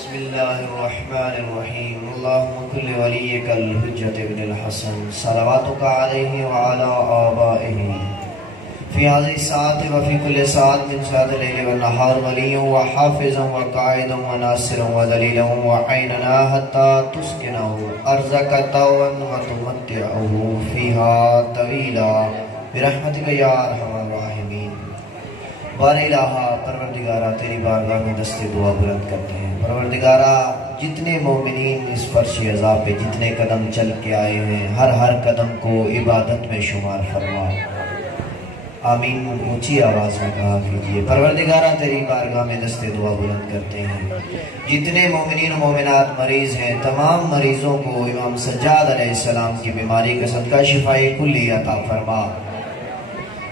بسم الله الرحمن الرحيم اللهم كل وليك الحجة ابن الحسن صلواتك عليه وعلى آبائه في هذه الساعة وفي كل ساعة من ساعة الليل والنهار وليا وحافظا وقائدا وناصرا ودليلا وعيننا حتى تسكنه أرزك طوعا وتمتعه فيها طويلا برحمتك يا أرحم الراحمين. بار الہا پروردگارہ تیری بارگاہ میں دست دعا بلند کرتے ہیں. پروردگارہ جتنے مومنین اس فرش عذاب پہ جتنے قدم چل کے آئے ہیں ہر قدم کو عبادت میں شمار فرما. آمین اونچی آواز میں کہا کیجئے. پروردگارہ تیری بارگاہ میں دست دعا بلند کرتے ہیں. جتنے مومنین و مومنات مریض ہیں تمام مریضوں کو امام سجاد علیہ السلام کی بیماری کا صدقہ شفائے کلی عطا فرما.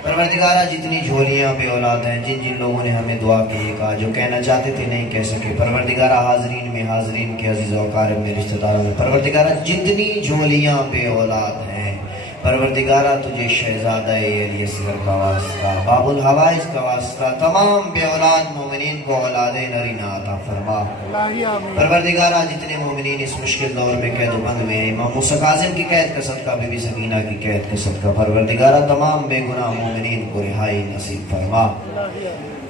پروردگارہ جتنی جھولیاں بے اولاد ہیں جن لوگوں نے ہمیں دعا کی کہا جو کہنا چاہتے تھے نہیں کہہ سکے، پروردگارہ حاضرین کے عزیز و اقارب میں رشتہ داروں میں پروردگارہ جتنی جھولیاں بے اولاد ہیں پروردگارہ تجھے شہزادہ علی اصغر کا واسطہ باب الحوائج کا واسطہ تمام بے اولاد مومنین کو اولاد نرینہ عطا فرما. پروردگارہ جتنے مومنین اس مشکل دور میں قید و بند میں ہیں امام موسیٰ کاظم کی قید کا صدقہ بی بی سکینہ کی قید کا صدقہ پروردگارہ تمام بے گناہ مومنین کو رہائی نصیب فرما.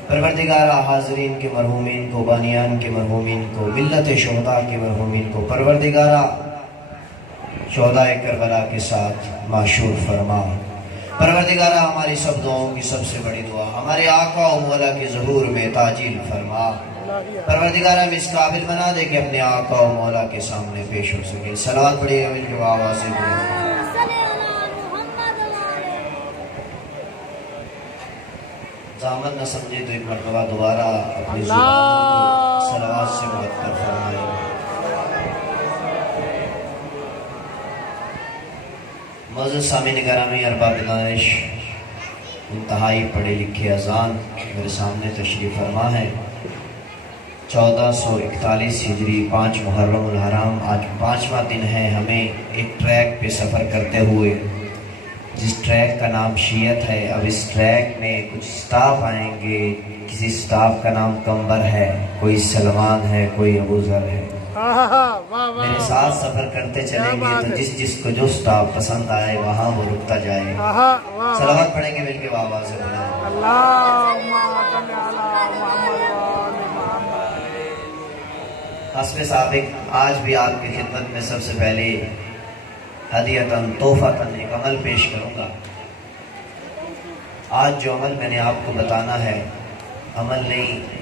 پروردگارہ حاضرین کے مرحومین کو، بانیان کے مرحومین کو، ملت شہداء کے مرحومین کو پروردگارہ شہداء کربلا کے ساتھ معشور فرما. پروردگارہ ہماری سب دعاؤں کی سب سے بڑی دعا ہمارے آقا و مولا کے ظہور میں تعجیل فرما. پروردگارہ ہم اس قابل بنا دے کہ اپنے آقا و مولا کے سامنے پیش ہو سکے. صلوات پڑھیے گا مل کے آواز سے زامن نہ سمجھے تو ایک مرتبہ دوبارہ اپنی زبان کو صلوات سے معطر فرمائے. معزز سامعین گرامی، ارباب دانش، انتہائی پڑھے لکھے اذان میرے سامنے تشریف فرما ہے. 1441 ہجری 5 محرم الحرام آج 5واں دن ہے. ہمیں ایک ٹریک پہ سفر کرتے ہوئے جس ٹریک کا نام شیعت ہے، اب اس ٹریک میں کچھ سٹاف آئیں گے. کسی سٹاف کا نام قمبر ہے، کوئی سلمان ہے، کوئی ابو ذر ہے. میرے ساتھ سفر کرتے چلیں گے تو جس کو جو سٹاف پسند آئے وہاں وہ رکتا جائے. صلوات پڑھیں گے مل کے آواز سے بولیں. حسب سابق آج بھی آپ کی خدمت میں سب سے پہلے ہدیتاً تحفۃً ایک عمل پیش کروں گا. آج جو عمل میں نے آپ کو بتانا ہے عمل نہیں،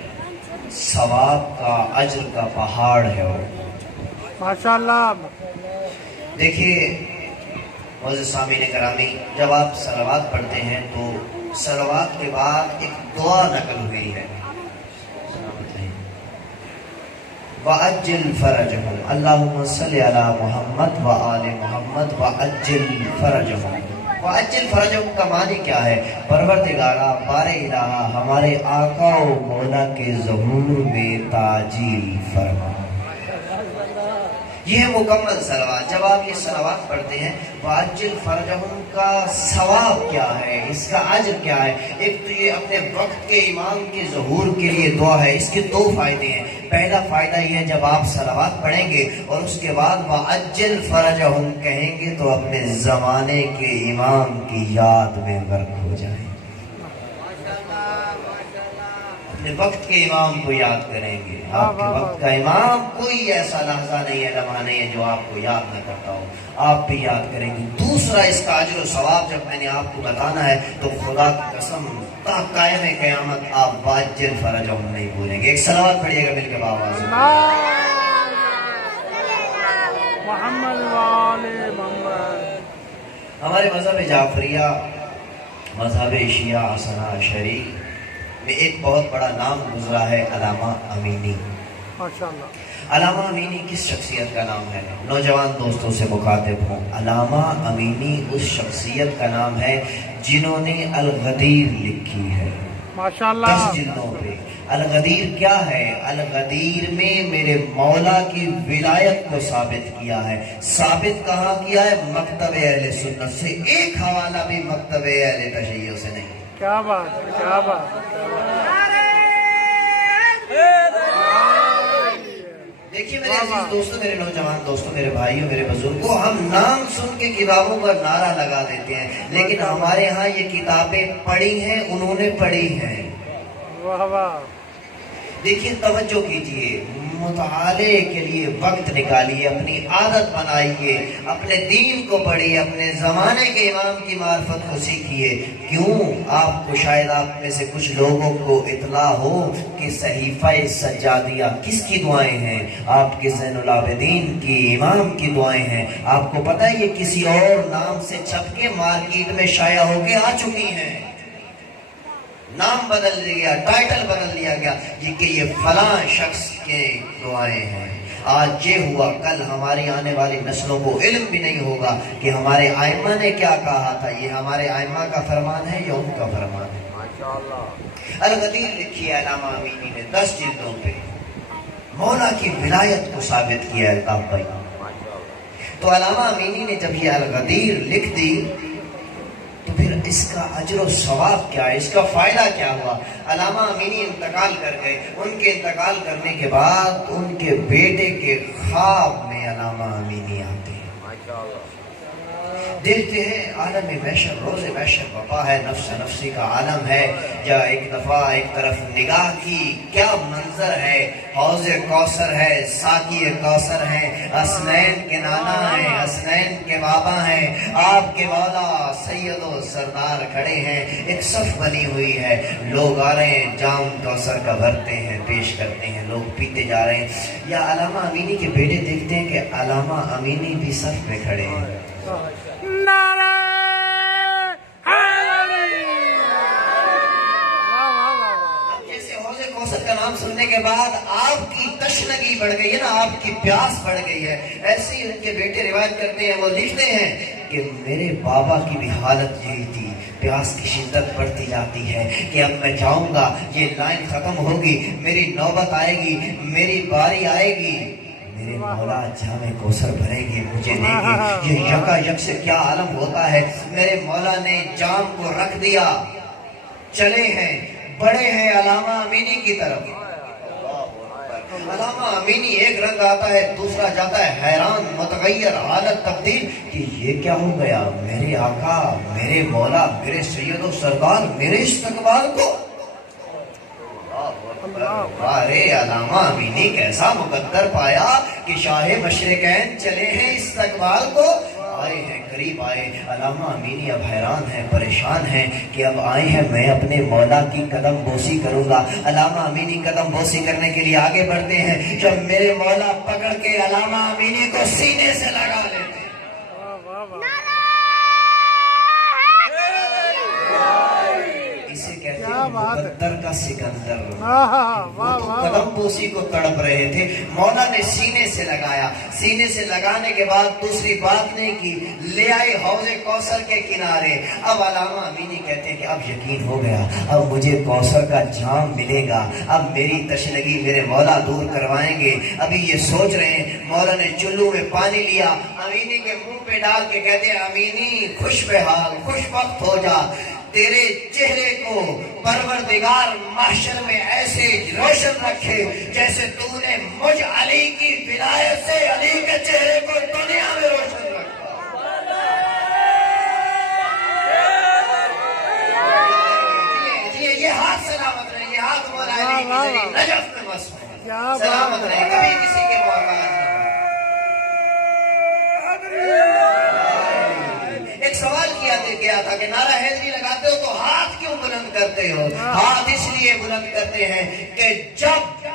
ثواب کا اجر کا پہاڑ ہے. وہ ماشاءاللہ. دیکھیے معزز سامعین گرامی، جب آپ صلوات پڑھتے ہیں تو صلوات کے بعد ایک دعا نقل ہوئی ہے وَأَجِّلْ فَرَجَهُمْ اللہم صلی علی محمد وآل محمد وَأَجِّلْ فَرَجَهُمْ. وَأَجِّلْ فَرَجَهُمْ کا معنی کیا ہے؟ پروردگارہ بار الہا ہمارے آقا و مولا کے ظہور میں تعجیل فرما. یہ ہے مکمل صلوات. جب آپ یہ صلوات پڑھتے ہیں وَأَجِّلْ فَرَجَهُمْ کا ثواب کیا ہے، اس کا اجر کیا ہے؟ ایک تو یہ اپنے وقت کے امام کے ظہور کے لیے دعا ہے. اس کے دو فائدے ہیں. پہلا فائدہ یہ ہے جب آپ صلوات پڑھیں گے اور اس کے بعد وَأَجِّلْ فَرَجَهُمْ کہیں گے تو اپنے زمانے کے امام کی یاد میں غرق ہو جائیں. اپنے وقت کے امام کو یاد کریں گے. آپ کے وقت کا امام کوئی ایسا لحظہ نہیں ہے، لمحہ نہیں ہے جو آپ کو یاد نہ کرتا ہو. آپ بھی یاد کریں گے. دوسرا اس کا اجر و ثواب جب میں نے آپ کو بتانا ہے تو خدا کی قسم تا قائم قیامت آپ وَأَجِّلْ فَرَجَهُمْ نہیں بھولیں گے. ایک صلوات پڑھیے گا مل کے بآواز محمد وآل محمد. ہمارے مذہب جعفریہ، مذہب شیعہ اثنا عشری میں ایک بہت بڑا نام گزرا ہے علامہ امینی. علامہ امینی کس شخصیت کا نام ہے؟ نوجوان دوستوں سے مخاطب ہوں. علامہ امینی اس شخصیت کا نام ہے جنہوں نے الغدیر لکھی ہے. 10 جلدوں پہ. الغدیر کیا ہے؟ الغدیر میں میرے مولا کی ولایت کو ثابت کیا ہے. ثابت کہاں کیا ہے؟ مکتب اہل سنت سے. ایک حوالہ بھی مکتب اہل تشیع سے نہیں. کیا بات ہے، کیا بات ہے. میرے عزیز دوستوں، میرے نوجوان دوستوں، میرے بھائیوں، میرے بزرگوں، ہم نام سن کے کتابوں پر نعرہ لگا دیتے ہیں، لیکن ہمارے ہاں یہ کتابیں پڑھی ہیں، انہوں نے پڑھی ہیں۔ دیکھیے، توجہ کیجئے، مطالعے کے لیے وقت نکالیے، اپنی عادت بنائیے، اپنے دین کو پڑھیے، اپنے زمانے کے امام کی معرفت کو سیکھیے۔ کیوں؟ آپ کو شاید آپ میں سے کچھ لوگوں کو اطلاع ہو کہ صحیفہ سجادیہ کس کی دعائیں ہیں؟ آپ کے زین العابدین کی امام کی دعائیں ہیں۔ آپ کو پتہ ہے یہ کسی اور نام سے چھپ کے مارکیٹ میں شائع ہو کے آ چکی ہیں، نام بدل دیا، ٹائٹل بدل دیا گیا کہ یہ فلاں شخص کے دعائیں ہیں۔ آج یہ ہوا، کل ہماری آنے والی نسلوں کو علم بھی نہیں ہوگا کہ ہمارے ائمہ نے کیا کہا تھا۔ یہ ہمارے ائمہ کا فرمان ہے یا ان کا فرمان ہے؟ الغدیر لکھی ہے علامہ امینی نے 10 جلدوں پہ، مولا کی ولایت کو ثابت کیا ہے الطاف بھائی۔ تو علامہ امینی نے جب یہ الغدیر لکھ دی تو پھر اس کا اجر و ثواب کیا ہے، اس کا فائدہ کیا ہوا؟ علامہ امینی انتقال کر گئے، ان کے انتقال کرنے کے بعد ان کے بیٹے کے خواب میں علامہ امینی آتے ہیں، دیکھتے ہیں عالم محشر، روز محشر وبا ہے، نفس نفسی کا عالم ہے۔ جا ایک دفعہ ایک طرف نگاہ کی، کیا منظر ہے، حوض کوثر ہے، ساقی کوثر ہے، حسنین کے نانا ہیں، حسنین کے بابا ہیں، آپ کے مولا سید و سردار کھڑے ہیں، ایک صف بنی ہوئی ہے، لوگ آ رہے ہیں، جام کوثر کا بھرتے ہیں، پیش کرتے ہیں، لوگ پیتے جا رہے ہیں۔ یا علامہ امینی کے بیٹے دیکھتے ہیں کہ علامہ امینی بھی صف میں کھڑے ہیں۔ کا نام سننے کے بعد آپ کی تشنگی بڑھ گئی ہے نا، آپ کی پیاس بڑھ گئی ہے۔ ایسے ہی ان کے بیٹے روایت کرتے ہیں، وہ لکھتے ہیں کہ میرے بابا کی بھی حالت یہی تھی، پیاس کی شدت بڑھتی جاتی ہے کہ اب میں جاؤں گا، یہ لائن ختم ہوگی، میری نوبت آئے گی، میری باری آئے گی، میرے مولا جام کوثر بھرے گی، مجھے دے گی۔ یہ یکا یک سے کیا عالم ہوتا ہے۔ میرے مولا نے جام کو رکھ دیا، چلے ہیں، بڑے ہیں علامہ امینی کی طرف۔ علامہ امینی ایک رنگ آتا ہے، دوسرا جاتا ہے، حیران، متغیر، حالت تبدیل کہ یہ کیا ہو گیا، میرے آقا، میرے مولا، میرے سید و سردار میرے استقبال کو۔ ارے علامہ امینی کیسا مقدر پایا کہ شاہ مشرقین چلے ہیں استقبال کو، آئے ہیں، قریب آئے۔ علامہ امینی اب حیران ہیں، پریشان ہیں کہ اب آئے ہیں، میں اپنے مولا کی قدم بوسی کروں گا۔ علامہ امینی قدم بوسی کرنے کے لیے آگے بڑھتے ہیں، جب میرے مولا پکڑ کے علامہ امینی کو سینے سے لگا لیتے ہیں۔ اسے کہتے ہیں مقدر کا سکندر۔ قدم بوسی کو تڑپ رہے تھے، مولا نے سینے سے لگایا، سینے سے لگانے کے بعد دوسری بات نہیں کی، لے آئے حوض کوثر کے کنارے۔ اب علامہ امینی کہتے ہیں کہ اب یقین ہو گیا، اب مجھے کوثر کا جام ملے گا، اب میری تشنگی میرے مولا دور کروائیں گے۔ ابھی یہ سوچ رہے ہیں، مولا نے چلو میں پانی لیا، امینی کے منہ پہ ڈال کے کہتے ہیں امینی خوش بحال، خوش وقت ہو جا، تیرے چہرے کو پروردگار محشر میں ایسے روشن رکھے جیسے تو نے مجھ علی کی ولایت سے علی کے چہرے کو دنیا میں روشن رکھا۔ جی یہ ہاتھ سلامت رہے، یہ ہاتھ مولا علی کی ذریعہ نجف میں مسئول سلامت رہے، کبھی کسی کے محتاج نہ۔ ایک سوال کیا گیا تھا کہ نعرہ حیدری لگاتے ہو تو ہاتھ کیوں بلند کرتے ہو؟ ہاتھ اس لیے بلند کرتے ہیں کہ جب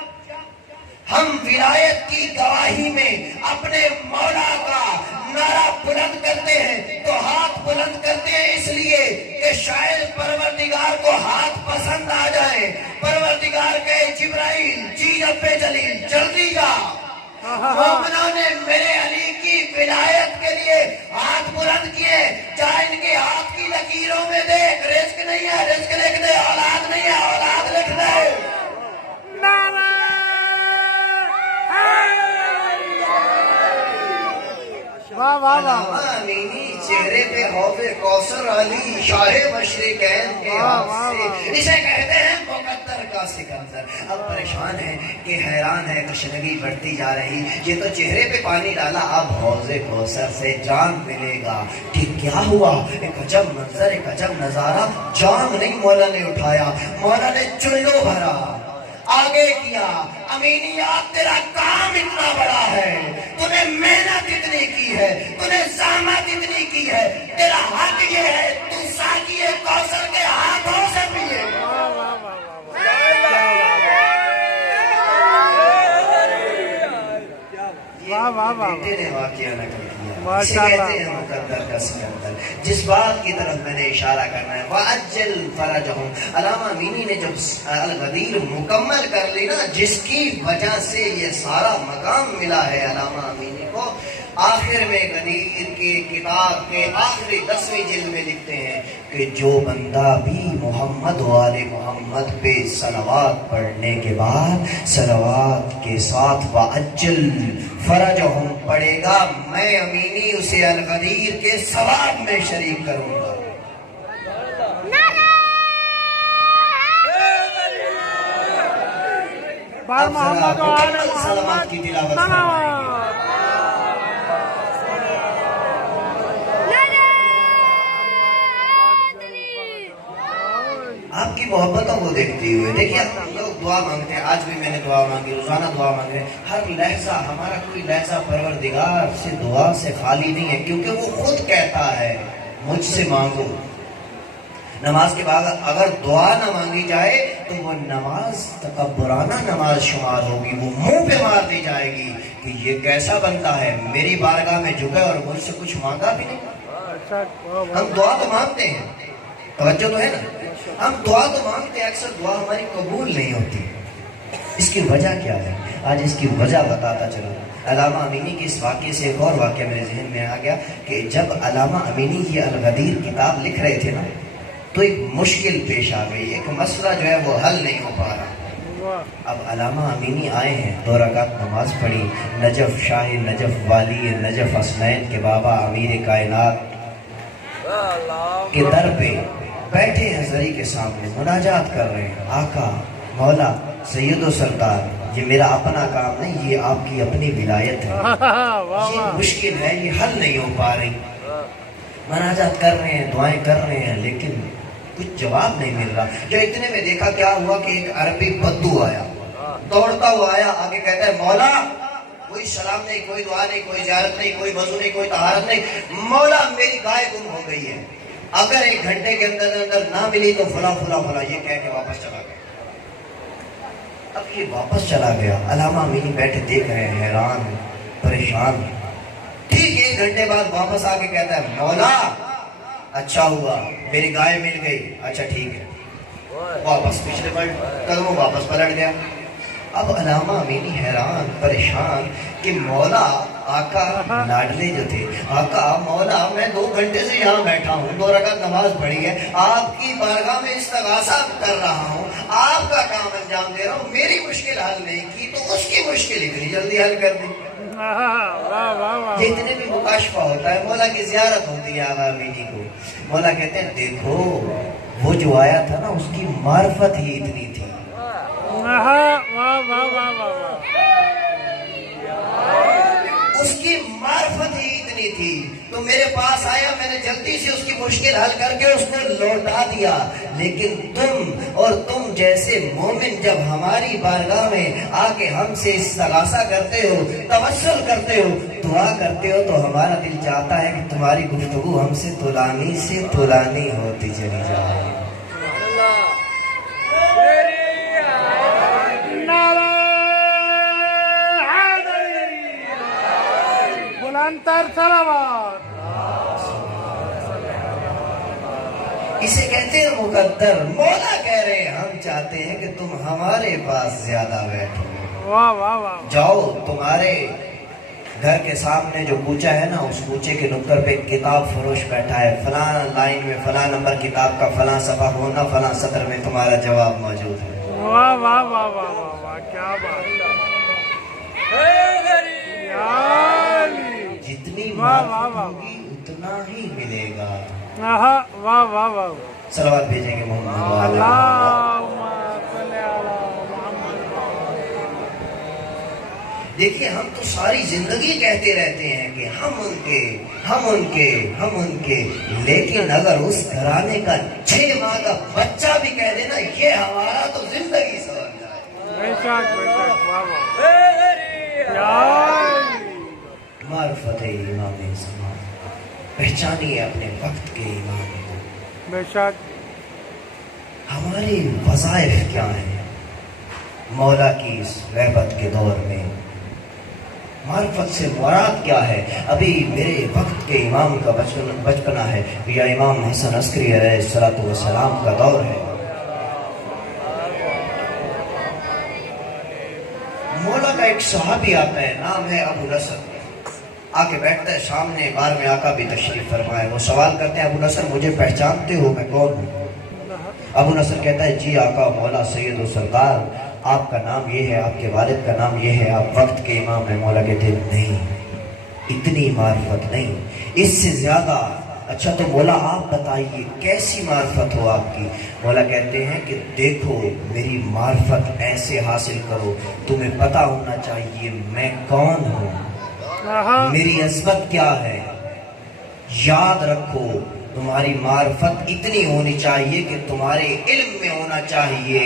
ہم ولایت کی گواہی میں اپنے مولا کا نعرہ بلند کرتے ہیں تو ہاتھ بلند کرتے ہیں اس لیے کہ شاید پروردگار کو ہاتھ پسند آ جائے، پروردگار کہے جبرائیل جی رب جلیل جلدی جا۔ مومنوں نے میرے علی کی ولایت کے لیے ہاتھ بلند کیے، چاہے ان کے ہاتھ کی لکیروں میں دیکھ، رزق نہیں ہے رزق لکھ دے، اولاد نہیں ہے اولاد لکھ دے۔ علامہ امینی چہرے پہ حوض کوثر علی شاہ مشرقین کے ہاتھ سے، اسے کہتے ہیں مقدر کا کا سکندر. اب پریشان ہے کہ حیران ہے, تشنگی بڑھتی جا رہی, یہ تو چہرے پہ پانی ڈالا, اب حوض کوثر سے جام ملے گا. ٹھیک کیا ہوا؟ ایک عجب منظر, ایک عجب نظارہ. جام نہیں مولا نے اٹھایا, مولا نے چلو بھرا, آگے کیا. امینیات تیرا کام اتنا بڑا ہے, تو نے محنت اتنی کی ہے, تو نے زحمت اتنی کی ہے, تیرا حق یہ ہے تو ساقی کوثر کے ہاتھوں سے پیے. بیٹے نے واقعہ نقل کیا, اسے کہتے ہیں مقدر کا سکندر. جس بات کی طرف میں نے اشارہ کرنا ہے, وَأَجَّلْ فَرَجَهُمْ, علامہ امینی نے جب الغدیر مکمل کر لی نا, جس کی وجہ سے یہ سارا مقام ملا ہے علامہ امینی کو, آخر میں غدیر کی کتاب کے آخری 10ویں جلد میں لکھتے ہیں کہ جو بندہ بھی محمد والے محمد پہ صلوات پڑھنے کے بعد صلوات کے ساتھ وَأَجَّلْ فَرَجَهُمْ پڑھے گا, میں امینی اسے الغدیر کے ثواب میں شریک کروں گا. اب ذرا مکمل صلوات کی تلاوت فرمائیں گے. آپ کی محبتوں کو دیکھتے ہوئے, دیکھیے ہم لوگ دعا مانگتے ہیں, آج بھی میں نے دعا مانگی, روزانہ دعا مانگ رہے ہیں. ہر لہجہ, ہمارا کوئی لہجہ پروردگار سے دعا سے خالی نہیں ہے, کیونکہ وہ خود کہتا ہے مجھ سے مانگو. نماز کے بعد اگر دعا نہ مانگی جائے تو وہ نماز تکبرانہ نماز شمار ہوگی, وہ منہ پہ مار دی جائے گی کہ یہ کیسا بنتا ہے میری بارگاہ میں جھکے اور مجھ سے کچھ مانگا بھی نہیں. ہم دعا تو مانگتے ہیں, توجہ تو ہے نا, ہم دعا تو مانگتے ہیں, اکثر دعا ہماری قبول نہیں ہوتی. اس کی وجہ کیا ہے؟ آج اس کی وجہ بتاتا چلا. علامہ امینی کے اس واقعے سے ایک اور واقعہ میرے ذہن میں آ گیا کہ جب علامہ امینی یہ الغدیر کتاب لکھ رہے تھے نا, تو ایک مشکل پیش آ گئی, ایک مسئلہ جو ہے وہ حل نہیں ہو پا رہا. اب علامہ امینی آئے ہیں, 2 رکعت نماز پڑھی, نجف شاہ نجف والی نجف حسنین کے بابا امیر کائنات کے در پہ بیٹھے ہیں, زری کے سامنے مناجات کر رہے ہیں, آقا مولا سید و سرکار, یہ میرا اپنا کام نہیں, یہ آپ کی اپنی ولایت ہے, یہ مشکل ہے, یہ حل نہیں ہو پا رہی. مناجات کر رہے ہیں, دعائیں کر رہے ہیں, لیکن کچھ جواب نہیں مل رہا. جو اتنے میں دیکھا کیا ہوا کہ ایک عربی بدو آیا, دوڑتا ہوا آیا, آگے کہتا ہے مولا کوئی سلام نہیں, کوئی دعا نہیں, کوئی زیارت نہیں, کوئی وضو نہیں, کوئی طہارت نہیں, مولا میری گائے گم ہو گئی ہے, اگر 1 گھنٹے کے اندر نہ ملی تو فلاں فلاں فلاں, یہ کہہ کے واپس چلا گیا. اب یہ واپس چلا گیا, علامہ امینی بیٹھے دیکھ رہے ہیں, حیران پریشان. ٹھیک 1 گھنٹے بعد واپس آ کے کہتا ہے مولا اچھا ہوا میری گائے مل گئی, اچھا ٹھیک ہے, واپس پچھلے قدموں واپس پلٹ گیا. اب علامہ امینی حیران پریشان کہ مولا آقا لاڈلے جو تھے, آقا مولا میں 2 گھنٹے سے یہاں بیٹھا ہوں, 2 رکعت نماز پڑھی ہے, آپ کی بارگاہ میں استغاثہ کر رہا ہوں, آپ کا کام انجام دے رہا ہوں, میری مشکل حل نہیں کی تو اس کی مشکل اتنی جلدی حل کر دی. یہ اتنے بھی مکاشفہ ہوتا ہے, مولا کی زیارت ہوتی ہے آقا امینی کو. مولا کہتے ہیں دیکھو وہ جو آیا تھا نا اس کی معرفت ہی اتنی تھی, اس کی معرفت ہی اتنی تھی, تو میرے پاس آیا, میں نے جلدی سے اس کی مشکل حل کر کے اس کو لوٹا دیا. لیکن تم جیسے مومن جب ہماری بارگاہ میں آ کے ہم سے استغاثہ کرتے ہو, توسل کرتے ہو, دعا کرتے ہو, تو ہمارا دل چاہتا ہے کہ تمہاری گفتگو ہم سے طولانی سے طولانی ہوتی چلی جائے. اسے کہتے ہیں مقدر. مولا کہہ رہے ہیں ہم چاہتے ہیں کہ تم ہمارے پاس زیادہ بیٹھو. جاؤ, تمہارے گھر کے سامنے جو کوچہ ہے نا, اس کوچے کے نکڑ پہ کتاب فروش بیٹھا ہے, فلاں لائن میں فلاں نمبر کتاب کا فلاں صفحہ ہونا, فلاں سطر میں تمہارا جواب موجود ہے. واہ واہ واہ واہ واہ واہ, کیا بات ہے, جتنی معرفت ہوگی اتنا ہی ملے گا. واہ واہ واہ, صلوات بھیجیں گے محمد. اللہم صلی علی دیکھیے ہم تو ساری زندگی کہتے رہتے ہیں کہ ہم ان کے، لیکن اگر اس گھرانے کا 6 ماہ کا بچہ بھی کہہ دے نا یہ ہمارا، تو زندگی سمجھ جائے۔ بے شک واہ واہ معرفت امام زمان، پہچانیے اپنے وقت کے امام کو۔ بے شک ہماری وظائف کیا ہیں مولا کی اس غیبت کے دور میں؟ معرفت سے مراد کیا ہے؟ ابھی میرے وقت کے امام کا بچپنا ہے یا امام حسن عسکری علیہ السلام کا دور ہے۔ مولا کا ایک صحابی آتا ہے، نام ہے ابو نصر، آ کے بیٹھتا ہے سامنے، بار میں آقا بھی تشریف فرمائے۔ وہ سوال کرتے ہیں ابو نصر مجھے پہچانتے ہو میں کون ہوں؟ ابو نصر کہتا ہے جی آقا مولا سید و سردار، آپ کا نام یہ ہے، آپ کے والد کا نام یہ ہے، آپ وقت کے امام ہیں۔ مولا کہتے ہیں نہیں، اتنی معرفت نہیں، اس سے زیادہ۔ اچھا تو مولا آپ بتائیے کیسی معرفت ہو آپ کی؟ مولا کہتے ہیں کہ دیکھو میری معرفت ایسے حاصل کرو، تمہیں پتا ہونا چاہیے میں کون ہوں، میری عظمت کیا ہے۔ یاد رکھو تمہاری معرفت اتنی ہونی چاہیے کہ تمہارے علم میں ہونا چاہیے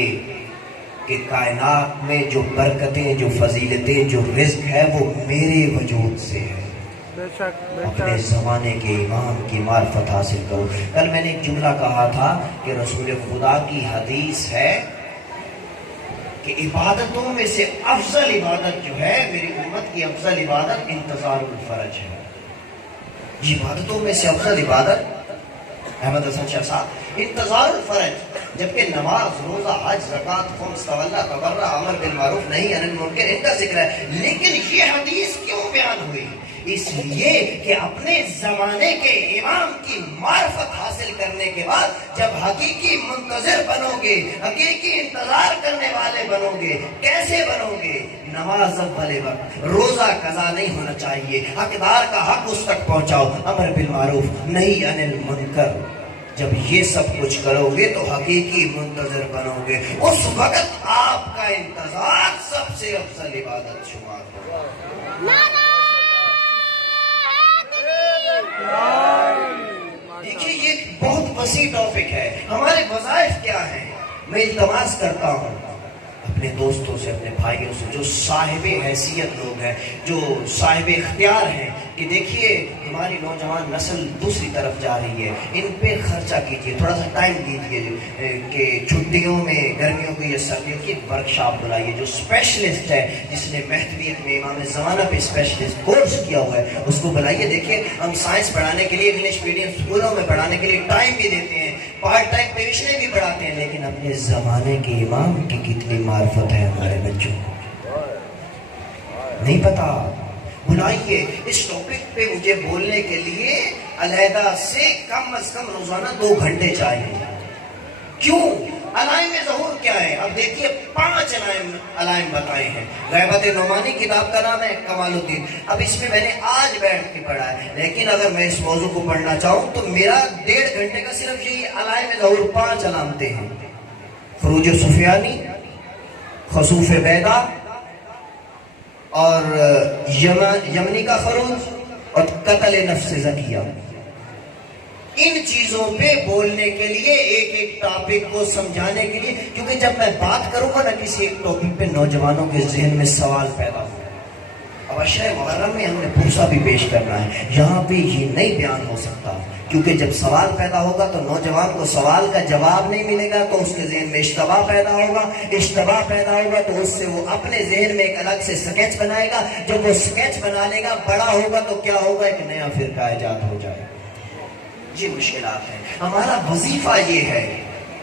کہ کائنات میں جو برکتیں، جو فضیلتیں، جو رزق ہے وہ میرے وجود سے ہے۔ اپنے زمانے کے امام کی معرفت حاصل کرو۔ کل میں نے ایک جملہ کہا تھا کہ رسول خدا کی حدیث ہے کہ عبادتوں میں سے افضل عبادت جو ہے، میری امت کی افضل عبادت انتظار الفرج ہے۔ عبادتوں میں سے افضل عبادت احمد حسن شاہ صاحب انتظار الفرج، جبکہ نماز، روزہ، حج، زکوٰۃ، خمس، تولہ، تبرع، امر بالمعروف، نہی عن المنکر، ان کا ذکر ہے۔ لیکن یہ حدیث کیوں بیان ہوئی؟ اس لیے کہ اپنے زمانے کے امام کی معرفت حاصل کرنے کے بعد جب حقیقی منتظر بنو گے، حقیقی انتظار کرنے والے بنو گے، کیسے بنو گے؟ نماز اول وقت، روزہ قضا نہیں ہونا چاہیے، حقدار کا حق اس تک پہنچاؤ، امر بالمعروف، نہی عن المنکر۔ جب یہ سب کچھ کرو گے تو حقیقی منتظر بنو گے، اس وقت آپ کا انتظار سب سے افضل عبادت شمار ہوگا۔ دیکھیے یہ بہت وسیع ٹاپک ہے، ہمارے وظائف کیا ہیں؟ میں التماس کرتا ہوں اپنے دوستوں سے، اپنے بھائیوں سے جو صاحب حیثیت لوگ ہیں، جو صاحب اختیار ہیں، کہ دیکھیے ہماری نوجوان نسل دوسری طرف جا رہی ہے، ان پہ خرچہ کیجیے، تھوڑا سا ٹائم دیجیے کہ چھٹیوں میں، گرمیوں کی یا سردیوں کی ورکشاپ بلائیے، جو اسپیشلسٹ ہے، جس نے مہتویت میں امام زمانہ پہ اسپیشلسٹ کورس کیا ہوا ہے اس کو بلائیے۔ دیکھیے ہم سائنس پڑھانے کے لیے انگلش میڈیم اسکولوں میں پڑھانے کے لیے ٹائم بھی دیتے ہیں، پارٹ ٹائم ٹیوشنیں بھی پڑھاتے ہیں، لیکن اپنے زمانے کے امام کی کتنی معرفت ہے ہمارے بچوں کو نہیں پتا۔ بلائیے، اس ٹاپک پہ مجھے بولنے کے لیے علیحدہ سے کم از کم روزانہ 2 گھنٹے چاہیے۔ کیوں؟ علائم ظہور کیا ہے؟ اب دیکھیے 5 علائم بتائے ہیں۔ غیبت نعمانی کتاب کا نام ہے کمال الدین، اب اس میں میں نے آج بیٹھ کے پڑھا ہے، لیکن اگر میں اس موضوع کو پڑھنا چاہوں تو میرا 1.5 گھنٹے کا صرف یہی علائم ظہور 5 علامتیں ہیں: خروج سفیانی، خسوف بیدا، اور یمنی کا خروج، اور قتل نفس زکیہ۔ ان چیزوں پہ بولنے کے لیے، ایک ایک ٹاپک کو سمجھانے کے لیے، کیونکہ جب میں بات کروں گا نا کسی ایک ٹاپک پہ نوجوانوں کے ذہن میں سوال پیدا ہو۔ اب عشرہ محرم میں ہم نے پوچھا بھی پیش کرنا ہے، یہاں پہ یہ نہیں بیان ہو سکتا، کیونکہ جب سوال پیدا ہوگا تو نوجوان کو سوال کا جواب نہیں ملے گا، تو اس کے ذہن میں اشتباہ پیدا ہوگا، اشتباہ پیدا ہوگا تو اس سے وہ اپنے ذہن میں ایک الگ سے سکیچ بنائے گا، جب وہ سکیچ بنا لے گا بڑا ہوگا تو کیا ہوگا؟ ایک نیا فرقہ ایجاد ہو جائے گا۔ یہ مشکلات ہیں۔ ہمارا وظیفہ یہ ہے،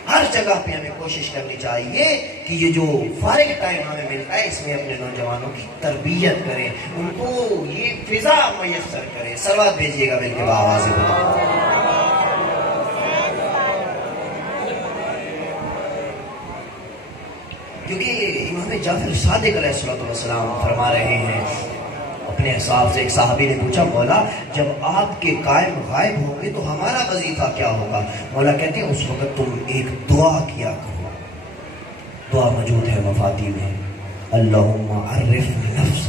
ہر جگہ پہ ہمیں کوشش کرنی چاہیے کہ یہ جو فارغ ٹائم ہمیں ملتا ہے اس میں اپنے نوجوانوں کی تربیت کریں، ان کو یہ فضا میسر کریں۔ صلوات بھیجیے گا مل کے بآواز بلند۔ کیونکہ امام جعفر صادق علیہ السلام فرما رہے ہیں اپنے حساب سے، ایک صحابی نے پوچھا مولا جب آپ کے قائم غائب ہوں گے تو ہمارا وظیفہ کیا ہوگا؟ مولا کہتے ہیں اس وقت تم ایک دعا کیا کرو، دعا موجود ہے مفاتیح میں، اللہم عرف نفس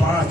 5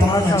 5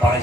5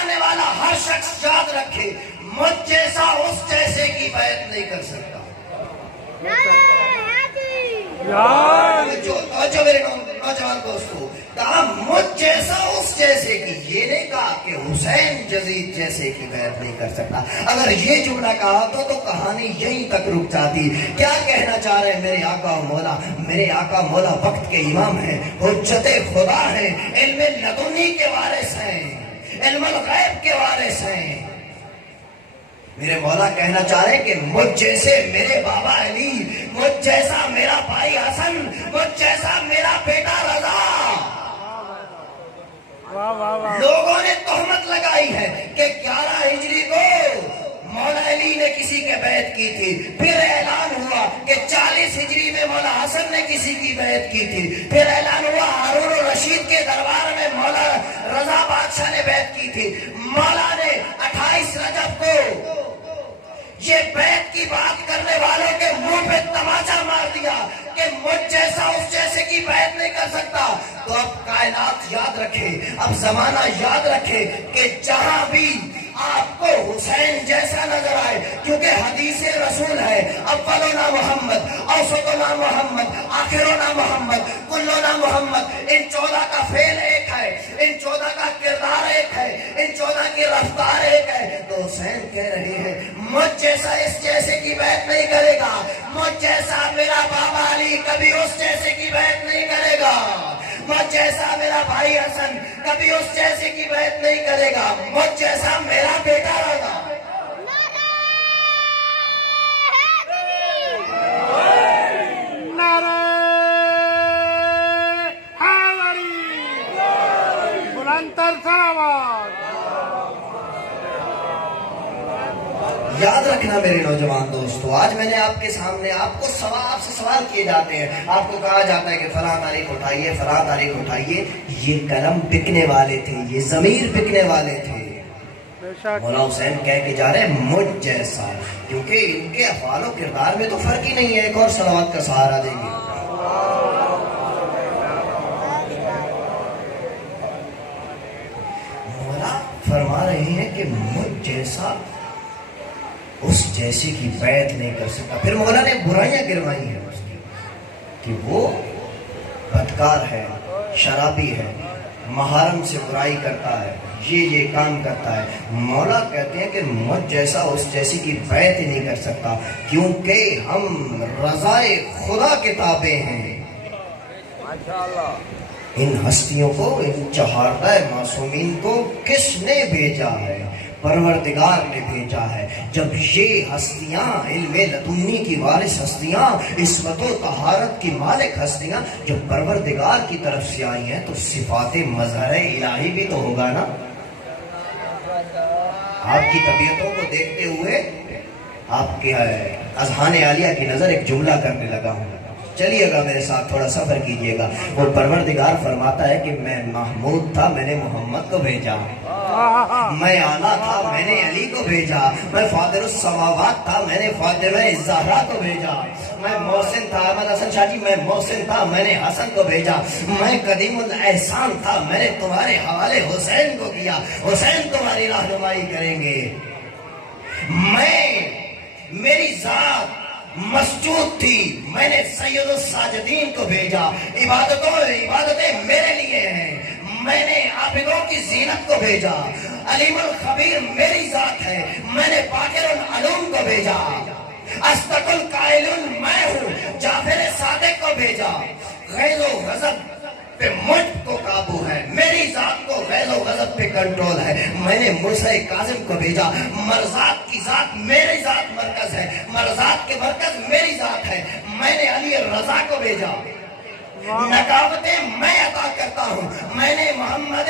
آنے والا ہر شخص یاد رکھے مجھ جیسا اس جیسے کی بیعت نہیں کر سکتا. جو میرے نوجوان دوستو کہا مجھ جیسا اس جیسے کی, یہ نہیں کہا کہ حسین جزید جیسے کی بیعت نہیں کر سکتا. اگر یہ جملہ کہا تو کہانی یہیں تک رک جاتی. کیا کہنا چاہ رہے ہیں میرے آقا و مولا؟ میرے آقا مولا وقت کے امام ہیں, حجت خدا ہیں, علم لدنی کے وارث ہیں, علم الغیب کے وارث ہیں. میرے مولا کہنا چاہ رہے ہیں کہ مجھ جیسے میرے بابا علی, مجھ جیسا میرا بھائی حسن, مجھ جیسا میرا بیٹا رضا. لوگوں نے تہمت لگائی ہے کہ 11 ہجری کو مولا علی نے کسی کے بیعت کی تھی, پھر اعلان ہوا کہ 40 ہجری میں مولا حسن نے کسی کی بیعت کی تھی, پھر اعلان ہوا ہارون الرشید کے دربار میں مولا رضا بادشاہ نے بیعت کی تھی. مولا نے 28 رجب کو یہ بیعت کی بات کرنے والوں کے منہ پہ تماچا مار دیا کہ مجھ جیسا اس جیسے کی بیعت نہیں کر سکتا. تو اب کائنات یاد رکھے, اب زمانہ یاد رکھے کہ جہاں بھی آپ کو حسین جیسا نظر آئے, کیونکہ حدیث رسول ہے اولنا محمد, اوسطنا محمد, آخرنا محمد, کلنا محمد. ان 14 کا فعل ایک ہے, ان 14 کا کردار ایک ہے, ان 14 کی رفتار ایک ہے. تو حسین کہہ رہے ہیں مجھ جیسا اس جیسے کی بیعت نہیں کرے گا, مجھ جیسا میرا بابا علی کبھی اس جیسے کی بیعت نہیں کرے گا, مجھ جیسا میرا بھائی حسن کبھی اس جیسے کی بیعت نہیں کرے گا, مجھ جیسا میرا بیٹا رضا. یاد رکھنا میرے نوجوان دوستو, آج میں نے آپ کے سامنے آپ سے سوال کیے جاتے ہیں, آپ کو کہا جاتا ہے کہ فلاں تاریخ اٹھائیے, فلاں تاریخ اٹھائیے. یہ قلم بکنے والے تھے, یہ ضمیر بکنے والے تھے. مولا حسین کہہ کے جا رہے ہیں مجھ جیسا, کیونکہ ان کے افعال و کردار میں تو فرق ہی نہیں ہے. ایک اور صلوات کا سہارا دیں گے. مولا فرما رہے ہیں کہ مجھ جیسا اس جیسے کی بیعت نہیں کر سکتا. پھر مولا نے برائیاں گروائی ہیں اس کی کہ وہ بدکار ہے, شرابی ہے, محرم سے برائی کرتا ہے, یہ کام کرتا ہے. مولا کہتے ہیں کہ مجھ جیسا اس جیسی کی بیعت ہی نہیں کر سکتا, کیونکہ ہم رضائے خدا کے تابع ہیں. ان ہستیوں کو, ان چہاردہ معصومین کو کس نے بھیجا ہے؟ پروردگار نے بھیجا ہے. جب یہ ہستیاں علم لدنی کی وارث ہستیاں, عصمت و طہارت کی مالک ہستیاں جب پروردگار کی طرف سے آئی ہیں تو صفات مظہر الہی بھی تو ہوگا نا. آپ کی طبیعتوں کو دیکھتے ہوئے آپ کے اذہان عالیہ کی نظر ایک جملہ کرنے لگا ہوں, چلیے گا میرے ساتھ تھوڑا سفر کیجئے گا. وہ پروردگار فرماتا ہے کہ میں محمود تھا, میں نے محمد کو بھیجا. میں اعلیٰ تھا, میں نے علی کو بھیجا. میں فاطر السماوات تھا, میں نے فاطمہ الزہرا کو بھیجا. میں محسن تھا, احمد حسن شاہ جی میں محسن تھا, میں نے حسن کو بھیجا. میں قدیم الاحسان تھا, میں نے تمہارے حوالے حسین کو کیا. حسین تمہاری رہنمائی کریں گے. میری ذات مسجود تھی, میں نے سید الساجدین کو بھیجا. عبادتیں میرے لیے ہیں, میں نے عابدوں کی زینت کو بھیجا. علیم الخبیر میری ذات ہے, میں نے باقر العلوم کو بھیجا. اصدق القائل میں ہوں, جعفر صادق کو بھیجا. غیظ و غضب پہ مجھ کو قابو ہے, میری ذات کو غیظ و غضب پہ کنٹرول ہے. میں نے موسیٰ کاظم کو بھیجا. مرضات کی ذات میری ذات مرکز ہے, مرضات کے مرکز میری ذات ہے. میں نے علی رضا کو بھیجا. نکاوتیں میں عطا کرتا ہوں, میں نے محمد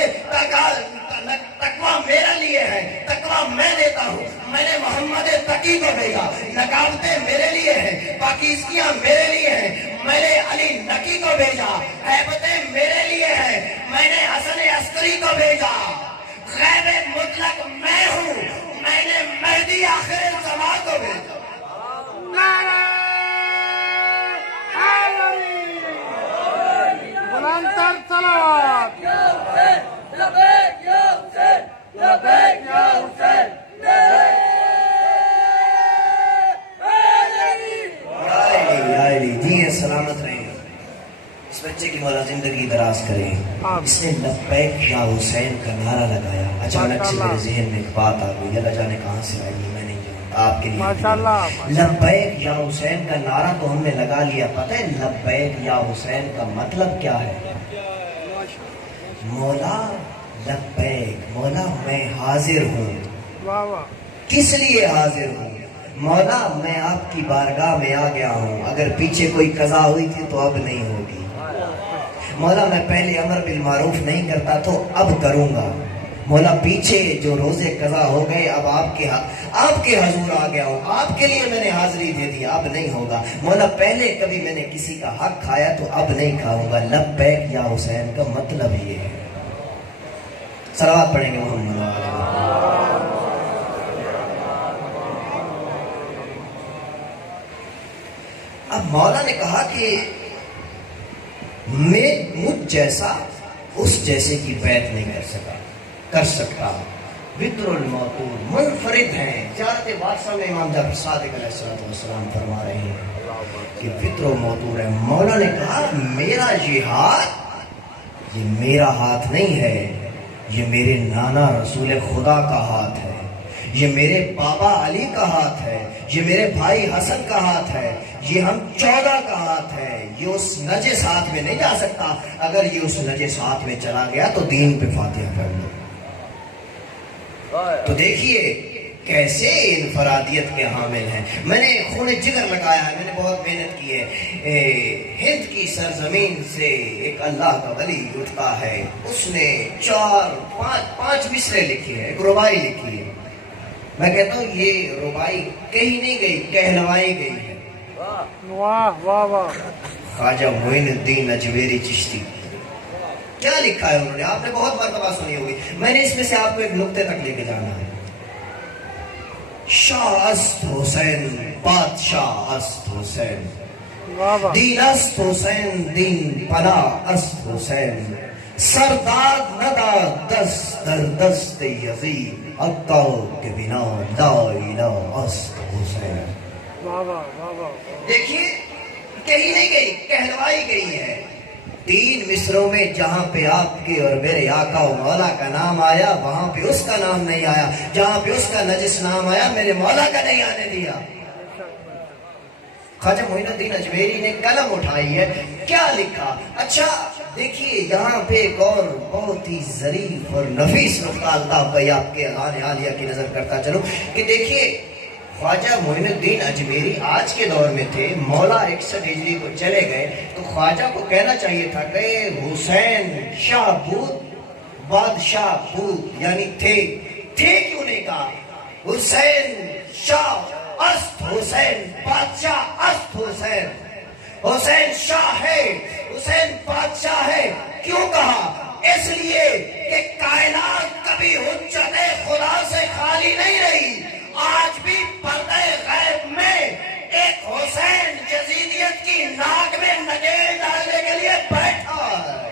تقویٰ میرا لیے ہے, تقویٰ میں دیتا ہوں. میں نے محمد تقی کو بھیجا. نکاوتیں میرے لیے ہیں, پاکیزگیاں میرے لیے ہیں. میں نے علی نقی کو بھیجا. ہیبتیں میرے لیے ہیں, میں نے حسن عسکری کو بھیجا. غیب مطلق میں ہوں, میں نے مہدی آخر الزمان کو بھیجا. بلندتر صلوات. مولا زندگی دراز کرے. اس نے لبیک یا حسین کا نعرہ لگایا. اچانک سے میرے ذہن میں ایک بات آ گئی, اللہ جانے کہاں سے آئی, میں نہیں جانتا, آپ کے لیے. لبیک یا حسین کا نعرہ تو ہم نے لگا لیا, پتہ ہے لبیک یا حسین کا مطلب کیا ہے؟ مولا لبیک, مولا میں حاضر ہوں. کس لیے حاضر ہوں؟ مولا میں آپ کی بارگاہ میں آ گیا ہوں, اگر پیچھے کوئی قضا ہوئی تھی تو اب نہیں ہوگی. مولا میں پہلے امر بالمعروف نہیں کرتا تو اب کروں گا. مولا پیچھے جو روزے قضا ہو گئے اب آپ کے حضور آ گیا ہوں, آپ کے لیے میں نے حاضری دے دی, اب نہیں ہوگا. مولا پہلے کبھی میں نے کسی کا حق کھایا تو اب نہیں کھاؤں گا. لبیک یا حسین کا مطلب یہ ہے. صلوات پڑھیں گے محمد علیہ. اب مولا نے کہا کہ میں مجھ جیسا اس جیسے کی بیعت نہیں کر سکتا. وطر الموتور منفرد ہیں. زیارت بادشاہ میں امام جعفر صادق علیہ السلام فرما رہے ہیں کہ وطر و موتور ہے. مولا نے کہا میرا یہ ہاتھ, یہ میرا ہاتھ نہیں ہے, یہ میرے نانا رسول خدا کا ہاتھ ہے, یہ میرے بابا علی کا ہاتھ ہے, یہ میرے بھائی حسن کا ہاتھ ہے, یہ ہم 14 کا ہاتھ ہے. یہ اس نجس ہاتھ میں نہیں جا سکتا. اگر یہ اس نجس ہاتھ میں چلا گیا تو دین پہ فاتحہ پڑھ لو. تو دیکھیے کیسے انفرادیت کے حامل ہیں. میں نے خون جگر لگایا ہے, میں نے بہت محنت کی ہے. ہند کی سرزمین سے ایک اللہ کا ولی اٹھتا ہے, اس نے 4-5 مصرے لکھی ہے, ایک ربائی لکھی ہے. میں کہتا ہوں یہ ربائی کہیں نہیں گئی, کہلوائی گئی ہے. واہ واہ واہ. خواجہ معین الدین اجمیری چشتی کیا لکھا ہے انہوں نے, آپ نے بہت مرتبہ سنی ہوگی. میں نے اس میں سے آپ کو ایک نقطے تک لے کے جانا ہے. شاہ است حسین, بادشاہ است حسین, دین است حسین, دین پناہ است حسین, سرداد ندا دست در دست یزید, حتی کے بنا لا الہ است حسین. دیکھیے کہیں نہیں گئی, کہلوائی گئی ہے. 3 مصروں میں جہاں پہ آپ کے اور میرے آقا و مولا کا نام آیا وہاں پہ اس کا نام نہیں آیا. جہاں پہ اس کا نجس نام آیا میرے مولا کا نہیں آنے دیا. خواجہ معین الدین اجمیری نے قلم اٹھائی ہے, کیا لکھا؟ اچھا دیکھیے یہاں پہ ایک اور بہت ہی ظریف اور نفیس نقطہ الطاف بھائی آپ کے اذان عالیہ کی نظر کرتا چلو کہ دیکھیے خواجہ معین الدین اجمیری آج کے دور میں تھے, مولا 61 ہجری کو چلے گئے, تو خواجہ کو کہنا چاہیے تھا کہ حسین شاہ بود بادشاہ بود, یعنی تھے کیوں نہیں کہا؟ حسین شاہ است حسین, بادشاہ است حسین. حسین شاہ ہے, حسین بادشاہ ہے. کیوں کہا؟ اس لیے کہ کائنات کبھی حجت خدا سے خالی نہیں رہی. آج بھی پردہ غیب میں ایک حسین جزیدیت کی ناک میں نگین ڈالنے کے لیے بیٹھا ہے.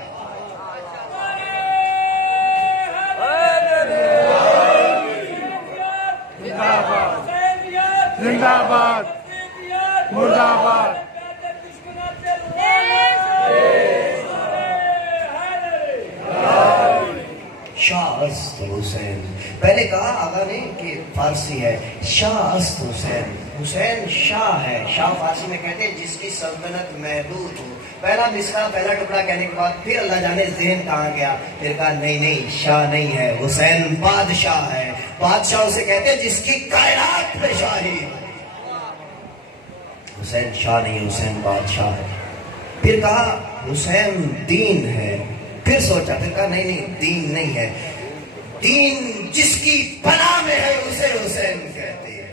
زندہ باد, مردہ آباد. شاہ است حسین. پہلے کہا آقا نے کہ فارسی ہے, شاہ است حسین. حسین شاہ ہے. شاہ فارسی میں کہتے ہیں جس کی سلطنت محدود ہو. پہلا مصرع پہلا ٹکڑا کہنے کے بعد پھر اللہ جانے ذہن کہاں گیا, پھر کہا نہیں شاہ نہیں ہے, حسین بادشاہ ہے. بادشاہ اسے کہتے ہیں جس کی کائنات پہ شاہی. حسین شاہ نہیں, حسین بادشاہ ہے. پھر کہا حسین دین ہے. پھر سوچا, پھر کہا نہیں دین نہیں ہے, دین جس کی پناہ میں ہے اسے حسین کہتے ہیں.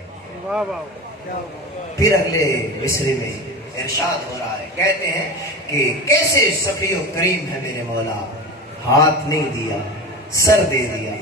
پھر اگلے مصرے میں ارشاد ہو رہا ہے, کہتے ہیں کہ کیسے سخی و کریم ہے میرے مولا, ہاتھ نہیں دیا سر دے دیا.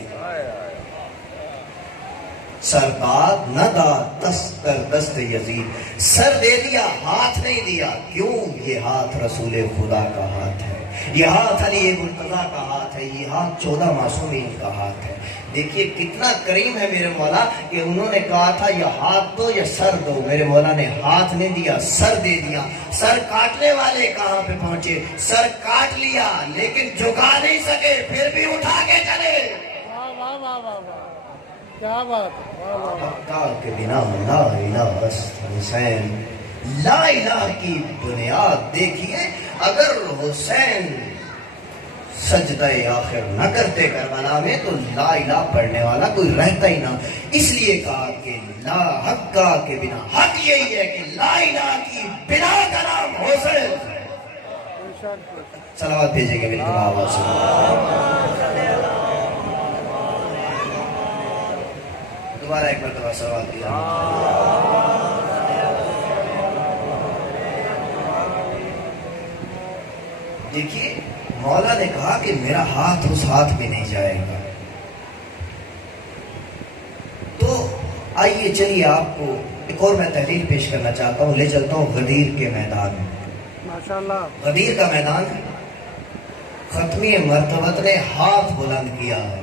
سرداد نہ دا دست در دست یزید, سر دے دیا ہاتھ نہیں دیا. کیوں؟ یہ ہاتھ رسول خدا کا ہاتھ ہے. یہ ہاتھ علی مرتضیٰ کا ہاتھ ہے، یہ ہاتھ 14 معصومین کا ہاتھ ہے۔ دیکھیے کتنا کریم ہے میرے مولا کہ انہوں نے کہا تھا یہ ہاتھ دو یا سر دو، میرے مولا نے ہاتھ نہیں دیا، سر دے دیا۔ سر کاٹنے والے کہاں پہ پہنچے؟ سر کاٹ لیا لیکن جھکا نہیں سکے، پھر بھی اٹھا کے چلے۔ واہ واہ واہ واہ واہ، کیا بات ہے، واہ واہ واہ۔ حقہ کے بنا لا الہ حسین، لا الہ کی بنیاد دیکھیے، اگر حسین سجدہ آخر نہ کرتے کربلا میں تو لا الہ پڑھنے والا کوئی رہتا ہی نہ۔ اس لیے کہا کہ لا حقہ کے بنا، حق یہی ہے کہ لا الہ کی بنا کا نام حسین۔ صلوات بھیجیں گے میری آواز سے۔ دوبارہ ایک مرتبہ صلوات دیا۔ دیکھیے مولا نے کہا کہ میرا ہاتھ اس ہاتھ میں نہیں جائے گا۔ تو آئیے چلیے آپ کو ایک اور میں تحریر پیش کرنا چاہتا ہوں، لے چلتا ہوں غدیر کے میدان میں۔ ماشاءاللہ، غدیر کا میدان ہے، ختمی مرتبت نے ہاتھ بلند کیا ہے،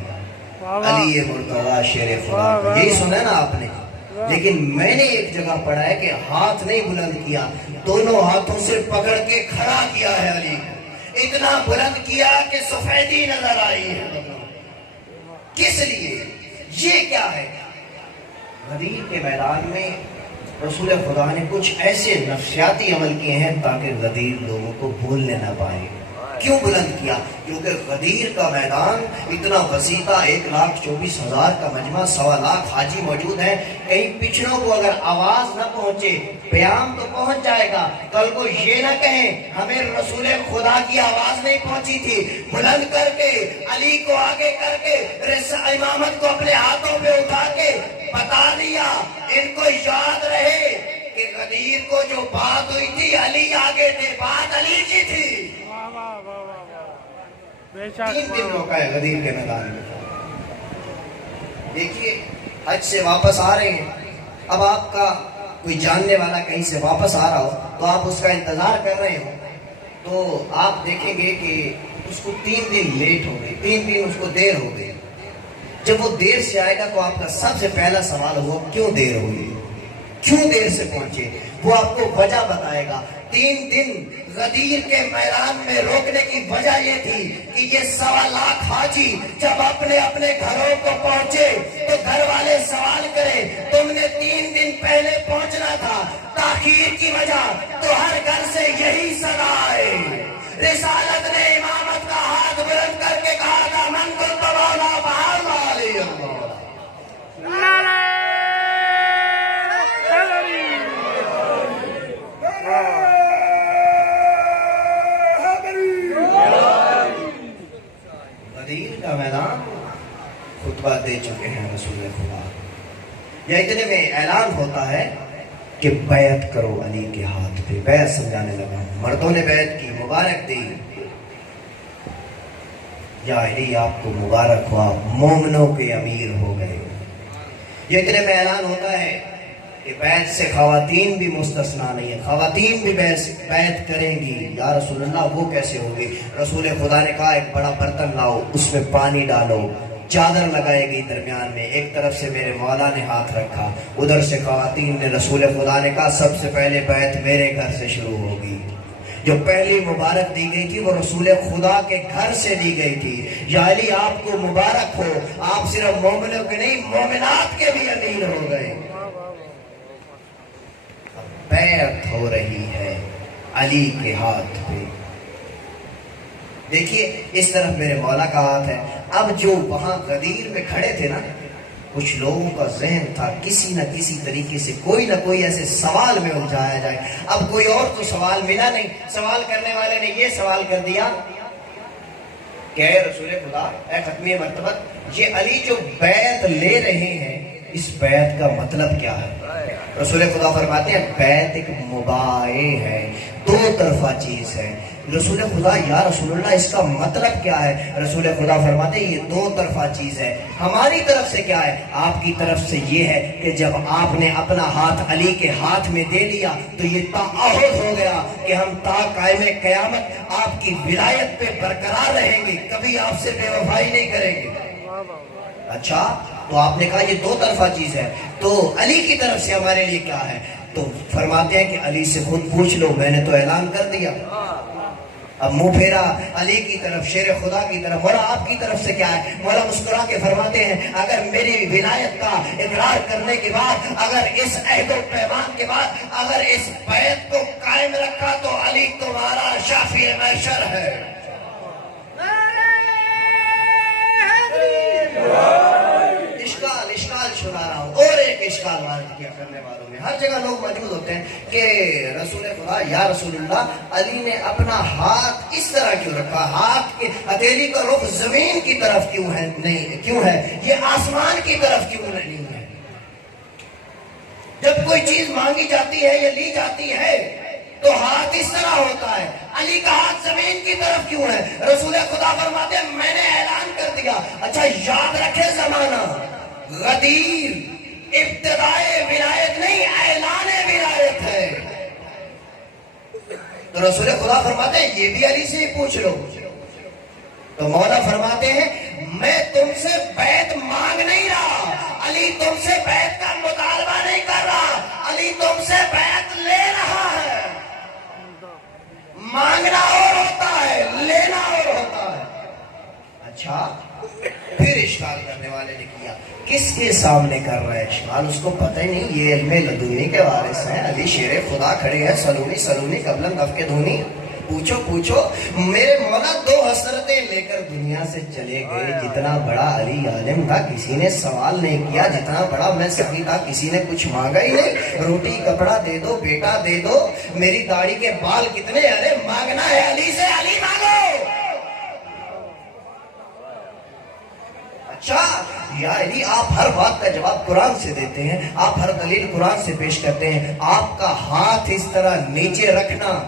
علی مرتضیٰ شیر خدا، یہی سنا ہے نا آپ نے، لیکن میں نے ایک جگہ پڑھا ہے کہ ہاتھ نہیں بلند کیا، دونوں ہاتھوں سے پکڑ کے کھڑا کیا ہے علی، اتنا بلند کیا کہ سفیدی نظر آئی ہے۔ کس لیے؟ یہ کیا ہے؟ غدیر کے میدان میں رسول خدا نے کچھ ایسے نفسیاتی عمل کیے ہیں تاکہ غدیر لوگوں کو بھولنے نہ پائے۔ کیوں بلند کیا؟ کیونکہ غدیر کا میدان اتنا وسیع تھا، 1,24,000 کا مجمع، 1.25 لاکھ حاجی موجود ہیں، کہیں پچھڑوں کو اگر آواز نہ پہنچے، پیام تو پہنچ جائے گا، کل کو یہ نہ کہیں ہمیں رسول خدا کی آواز نہیں پہنچی تھی۔ بلند کر کے علی کو آگے کر کے امامت کو اپنے ہاتھوں پہ اٹھا کے بتا دیا، ان کو یاد رہے کہ غدیر کو جو بات ہوئی تھی علی آگے تھے، بات علی کی تھی۔ 3 دن روکا ہے غدیر کے میدان میں۔ دیکھیے حج سے واپس آ رہے ہیں، اب آپ کا کوئی جاننے والا کہیں سے واپس آ رہا ہو تو آپ اس کا انتظار کر رہے ہو، تو آپ دیکھیں گے کہ اس کو 3 دن لیٹ ہو گئی، 3 دن اس کو دیر ہو گئی۔ جب وہ دیر سے آئے گا تو آپ کا سب سے پہلا سوال ہوا کیوں دیر ہوئی، کیوں دیر سے پہنچے؟ وہ آپ کو وجہ بتائے گا۔ 3 دن غدیر کے میدان میں روکنے کی وجہ یہ تھی کہ یہ 1.25 لاکھ حاجی جب اپنے اپنے گھروں کو پہنچے تو گھر والے سوال کرے تم نے 3 دن پہلے پہنچنا تھا، تاخیر کی وجہ تو ہر گھر سے یہی صدا ہے۔ رسالت نے امامت کا ہاتھ بلند کر کے کہا تھا من کنت مولا فہذا علی اللہ۔ غدیر کا میدان خطبہ دے چکے ہیں رسول خدا، یا اتنے میں اعلان ہوتا ہے کہ بیعت کرو علی کے ہاتھ پہ۔ بیعت سمجھانے لگا، مردوں نے بیعت کی، مبارک دی، یا علی آپ کو مبارک ہوا، مومنوں کے امیر ہو گئے۔ یہ اتنے میں اعلان ہوتا ہے کہ بیعت سے خواتین بھی مستثنا نہیں ہے، خواتین بھی بیعت کریں گی۔ یا رسول اللہ وہ کیسے ہوگی؟ رسول خدا نے کہا ایک بڑا برتن لاؤ، اس میں پانی ڈالو، چادر لگائے گی درمیان میں، ایک طرف سے میرے مولا نے ہاتھ رکھا، ادھر سے خواتین نے، رسول خدا نے کہا سب سے پہلے بیعت میرے گھر سے شروع ہوگی۔ جو پہلی مبارک دی گئی تھی وہ رسول خدا کے گھر سے دی گئی تھی، یا علی آپ کو مبارک ہو، آپ صرف مومنوں کے نہیں مومنات کے بھی امیر ہو گئے۔ بیعت ہو رہی ہے علی کے ہاتھ پہ۔ دیکھیے اس طرف میرے مولا کا ہاتھ ہے۔ اب جو وہاں غدیر میں کھڑے تھے نا، کچھ لوگوں کا ذہن تھا کسی نہ کسی طریقے سے کوئی نہ کوئی ایسے سوال میں الجھایا جائے۔ اب کوئی اور تو سوال ملا نہیں، سوال کرنے والے نے یہ سوال کر دیا کہ اے رسول خدا، اے ختمی مرتبت، یہ علی جو بیعت لے رہے ہیں اس بیعت کا مطلب کیا ہے؟ رسول خدا فرماتے ہیں بیعت ایک مباحثہ ہے، دو طرفہ چیز ہے۔ رسول خدا یا رسول اللہ اس کا مطلب کیا ہے؟ رسول خدا فرماتے ہیں یہ دو طرفہ چیز ہے۔ ہماری طرف سے کیا ہے؟ آپ کی طرف سے یہ ہے کہ جب آپ نے اپنا ہاتھ علی کے ہاتھ میں دے لیا تو یہ تعہد ہو گیا کہ ہم تا قائم قیامت آپ کی ولایت پہ برقرار رہیں گے، کبھی آپ سے بے وفائی نہیں کریں گے۔ اچھا، تو آپ نے کہا یہ دو طرفہ چیز ہے، تو علی کی طرف سے ہمارے لیے کیا ہے؟ تو فرماتے ہیں کہ علی سے خود پوچھ لو، میں نے تو اعلان کر دیا۔ اب منہ پھیرا علی کی طرف، شیر خدا کی طرف۔ مولا آپ کی طرف سے کیا ہے؟ مولا مسکرا کے فرماتے ہیں اگر میری ولایت کا اقرار کرنے کے بعد، اگر اس عہد و پیمان کے بعد اگر اس بیعت کو قائم رکھا تو علی تمہارا شافی محشر ہے۔ اشکال سنا رہا ہوں، اور ایک اشکال وارد کیا کرنے والوں میں ہر جگہ لوگ موجود ہوتے ہیں کہ رسول خدا یا رسول اللہ علی نے اپنا ہاتھ اس طرح کیوں رکھا؟ ہاتھ کے ہتھیلی کا رخ زمین کی طرف کیوں ہے؟ نہیں کیوں ہے؟ یہ آسمان کی طرف کیوں نہیں ہے؟ جب کوئی چیز مانگی جاتی ہے یا لی جاتی ہے تو ہاتھ اس طرح ہوتا ہے، علی کا ہاتھ زمین کی طرف کیوں ہے؟ رسول خدا فرماتے ہیں میں نے اعلان کر دیا۔ اچھا یاد رکھے زمانہ، غدیر ابتدائے ولایت نہیں، اعلان ولایت ہے۔ تو رسول خدا فرماتے ہیں یہ بھی علی سے ہی پوچھ لو۔ تو مولا فرماتے ہیں میں تم سے بیعت مانگ نہیں رہا، علی تم سے بیعت کا مطالبہ نہیں کر رہا، علی تم سے بیعت لے رہا ہے۔ مانگنا اور ہوتا ہے، لینا اور ہوتا ہے۔ اچھا، پھر اشکال کرنے والے نے کیا کس کے سامنے کر رہا ہے اشکال؟ اس کو پتہ ہی نہیں یہ علم لدنی کے وارث ہیں، علی شیر خدا کھڑے ہیں، سلونی سلونی قبل نفق دھونی۔ پوچھو میرے مولا دو حسرتیں لے کر دنیا سے چلے گئے، جتنا بڑا علی عالم تھا کسی نے سوال نہیں کیا، جتنا بڑا میں سخی تھا کسی نے کچھ مانگا ہی نہیں۔ روٹی کپڑا دے دو، بیٹا دے دو، میری داڑھی کے بال کتنے، ارے مانگنا ہے علی سے، علی مانگو۔ اچھا یا علی آپ ہر بات کا جواب قرآن سے دیتے ہیں، آپ ہر دلیل قرآن سے پیش کرتے ہیں، آپ کا ہاتھ اس طرح نیچے رکھنا۔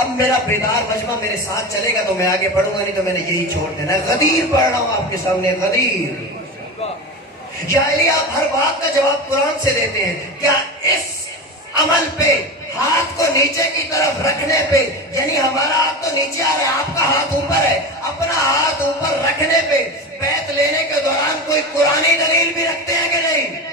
اب میرا بیدار مجمع میرے ساتھ چلے گا تو میں آگے پڑھوں گا، نہیں تو میں نے یہی چھوڑ دینا ہے۔ غدیر پڑھ رہا ہوں آپ کے سامنے، غدیر۔ یا علی آپ ہر بات کا جواب قرآن سے دیتے ہیں، کیا اس عمل پہ ہاتھ کو نیچے کی طرف رکھنے پہ، یعنی ہمارا ہاتھ تو نیچے آ رہا ہے، آپ کا ہاتھ اوپر ہے، اپنا ہاتھ اوپر رکھنے پہ بیعت لینے کے دوران کوئی قرآنی دلیل بھی رکھتے ہیں کہ نہیں؟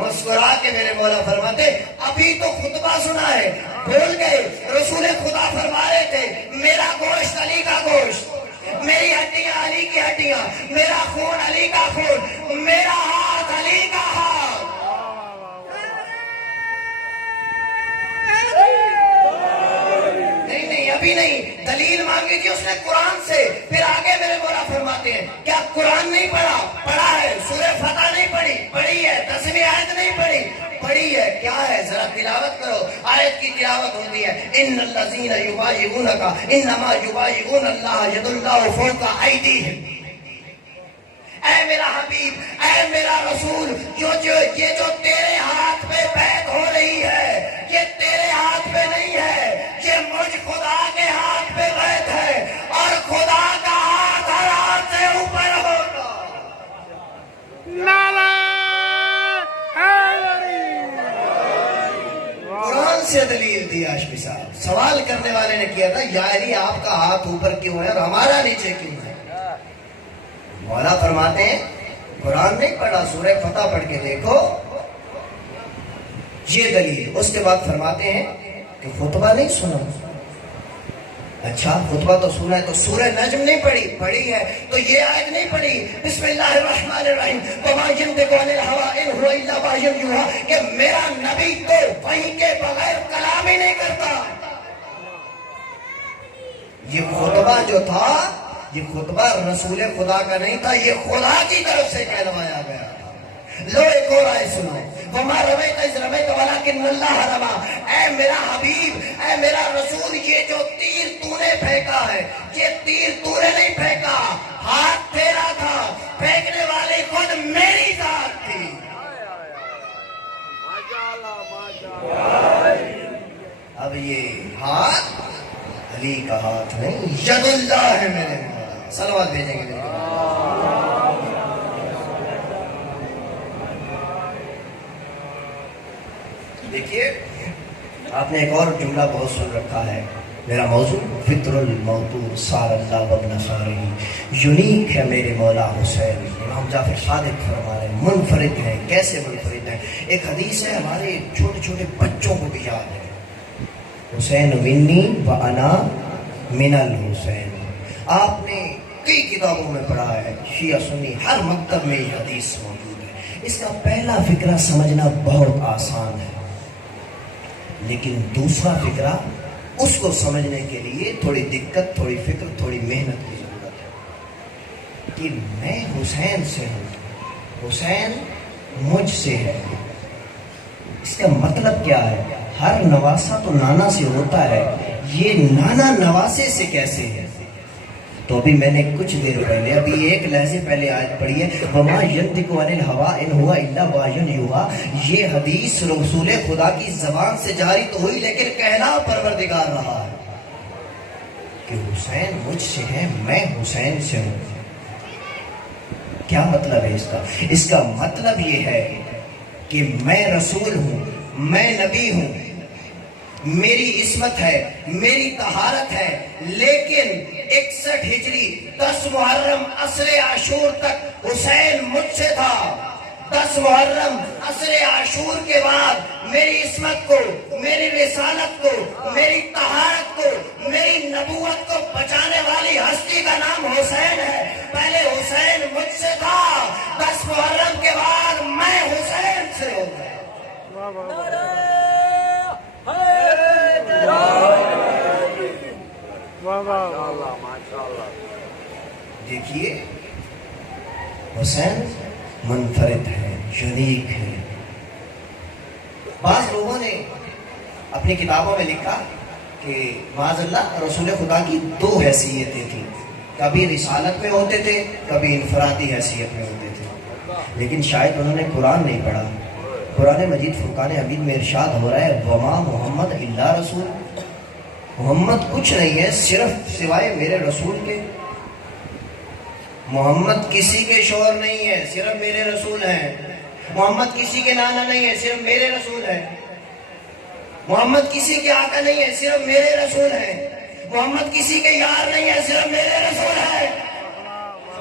مسکرا کے میرے مولا فرماتے ابھی تو خطبہ سنا ہے، بھول گئے؟ رسول خدا فرما رہے تھے میرا گوشت علی کا گوشت، میری ہڈیاں علی کی ہڈیاں، میرا خون علی کا خون، میرا ہاتھ علی کا ہاتھ۔ نہیں ابھی نہیں، دلیل مانگی تھی اس نے قرآن سے، پھر آگے میرے مولا فرماتے ہیں کیا قرآن نہیں پڑھا؟ پڑھا ہے۔ سورہ فتح نہیں پڑھی؟ پڑھی ہے۔ 10ویں آیت نہیں پڑھی؟ پڑھی ہے۔ کیا ہے؟ ذرا تلاوت کرو، آیت کی تلاوت ہوتی ہے ان الذین یبایعونک انما یبایعون اللہ ید اللہ فوق ایدیہم۔ اے میرا حبیب، اے میرا رسول، یہ جو تیرے ہاتھ پہ بیعت ہو رہی ہے یہ تیرے ہاتھ پہ نہیں ہے، یہ مجھ خدا کے ہاتھ پہ بیعت ہے، اور خدا کا ہاتھ ہر ہاتھ سے اوپر ہوگا۔ قرآن سے دلیل دی ہاشمی صاحب۔ سوال کرنے والے نے کیا تھا یا علی آپ کا ہاتھ اوپر کیوں ہے اور ہمارا نیچے کیوں ہے؟ مولا فرماتے ہیں قرآن نہیں پڑھا، سورہ فتح پڑھ کے دیکھو، یہ دلیل۔ اس کے بعد فرماتے ہیں کہ خطبہ نہیں سنا؟ اچھا خطبہ تو سنا ہے، تو سورہ نجم نہیں پڑھی؟ پڑھی ہے۔ تو یہ آیت نہیں پڑھی بسم اللہ الرحمن الرحیم وما ينطق عن الهوى ان هو الا وحی یوحی، کہ میرا نبی تو وحی کے بغیر کلام ہی نہیں کرتا۔ یہ خطبہ جو تھا یہ خطبہ رسول خدا کا نہیں تھا، یہ خدا کی طرف سے کہلوایا گیا تھا۔ لو ایک اور آیت سنو، وما رمیت اذ رمیت ولکن اللہ رمی۔ اے میرا حبیب، اے میرا رسول، یہ جو تیر تو نے پھینکا ہے یہ تیر تو نے نہیں پھینکا، ہاتھ تیرا تھا، پھینکنے والے کو میری ذات تھی. اب یہ ہاتھ علی کا ہاتھ نہیں، ید اللہ ہے میرے مولا. صلوات بھیجیں گے میرے مولا. دیکھیے آپ نے ایک اور جملہ بہت سن رکھا ہے، میرا موضوع فطر الموتور سار اللہ وابن سارہ، یونیک ہے میرے مولا حسین. امام جعفر صادق فرما رہے ہیں منفرد ہیں. کیسے منفرد ہیں؟ ایک حدیث ہے ہمارے چھوٹے چھوٹے بچوں کو بھی یاد ہے، حسین منی و انا من الحسین. آپ نے کئی کتابوں میں پڑھا ہے، شیعہ سنی ہر مکتب میں یہ حدیث موجود ہے. اس کا پہلا فقرہ سمجھنا بہت آسان ہے، لیکن دوسرا فقرہ اس کو سمجھنے کے لیے تھوڑی دقت، تھوڑی فکر، تھوڑی محنت کی ضرورت ہے. کہ میں حسین سے ہوں، حسین مجھ سے ہے. اس کا مطلب کیا ہے؟ ہر نواسا تو نانا سے ہوتا ہے، یہ نانا نواسے سے کیسے ہے؟ تو ابھی میں نے کچھ دیر پہلے، ابھی ایک لہجے پہلے آیت پڑھی ہے، وَمَا يَنْطِقُ عَنِ الْهَوَىٰ إِنْ هُوَ إِلَّا وَحْيٌ يُوحَىٰ. یہ حدیث رسول خدا کی زبان سے جاری تو ہوئی، لیکن کہنا پروردگار رہا ہے کہ حسین مجھ سے ہے، میں حسین سے ہوں. کیا مطلب ہے اس کا؟ اس کا مطلب یہ ہے کہ میں رسول ہوں، میں نبی ہوں، میری عصمت ہے، میری طہارت ہے، لیکن 61 ہجری 10 محرم عصر عاشور تک حسین مجھ سے تھا. 10 محرم عصر عاشور کے بعد میری عصمت کو، میری رسالت کو، میری طہارت کو، میری نبوت کو بچانے والی ہستی کا نام حسین ہے. پہلے حسین مجھ سے تھا، 10 محرم کے بعد میں حسین سے ہو گیا. دیکھیے حسین منفرد ہے، یونیک ہے. بعض لوگوں نے اپنی کتابوں میں لکھا کہ معاذ اللہ رسول خدا کی 2 حیثیتیں تھیں، کبھی رسالت میں ہوتے تھے، کبھی انفرادی حیثیت میں ہوتے تھے. لیکن شاید انہوں نے قرآن نہیں پڑھا. قرآن مجید فرقان حمید میں ارشاد ہو رہا ہے وما محمد الا رسول، محمد کچھ نہیں ہے صرف سوائے میرے رسول کے. محمد کسی کے شوہر نہیں ہے، صرف میرے رسول ہیں. محمد کسی کے نانا نہیں ہے، صرف میرے رسول ہیں. محمد کسی کے آقا نہیں ہے، صرف میرے رسول ہیں. محمد کسی کے یار نہیں ہے، صرف میرے رسول ہیں.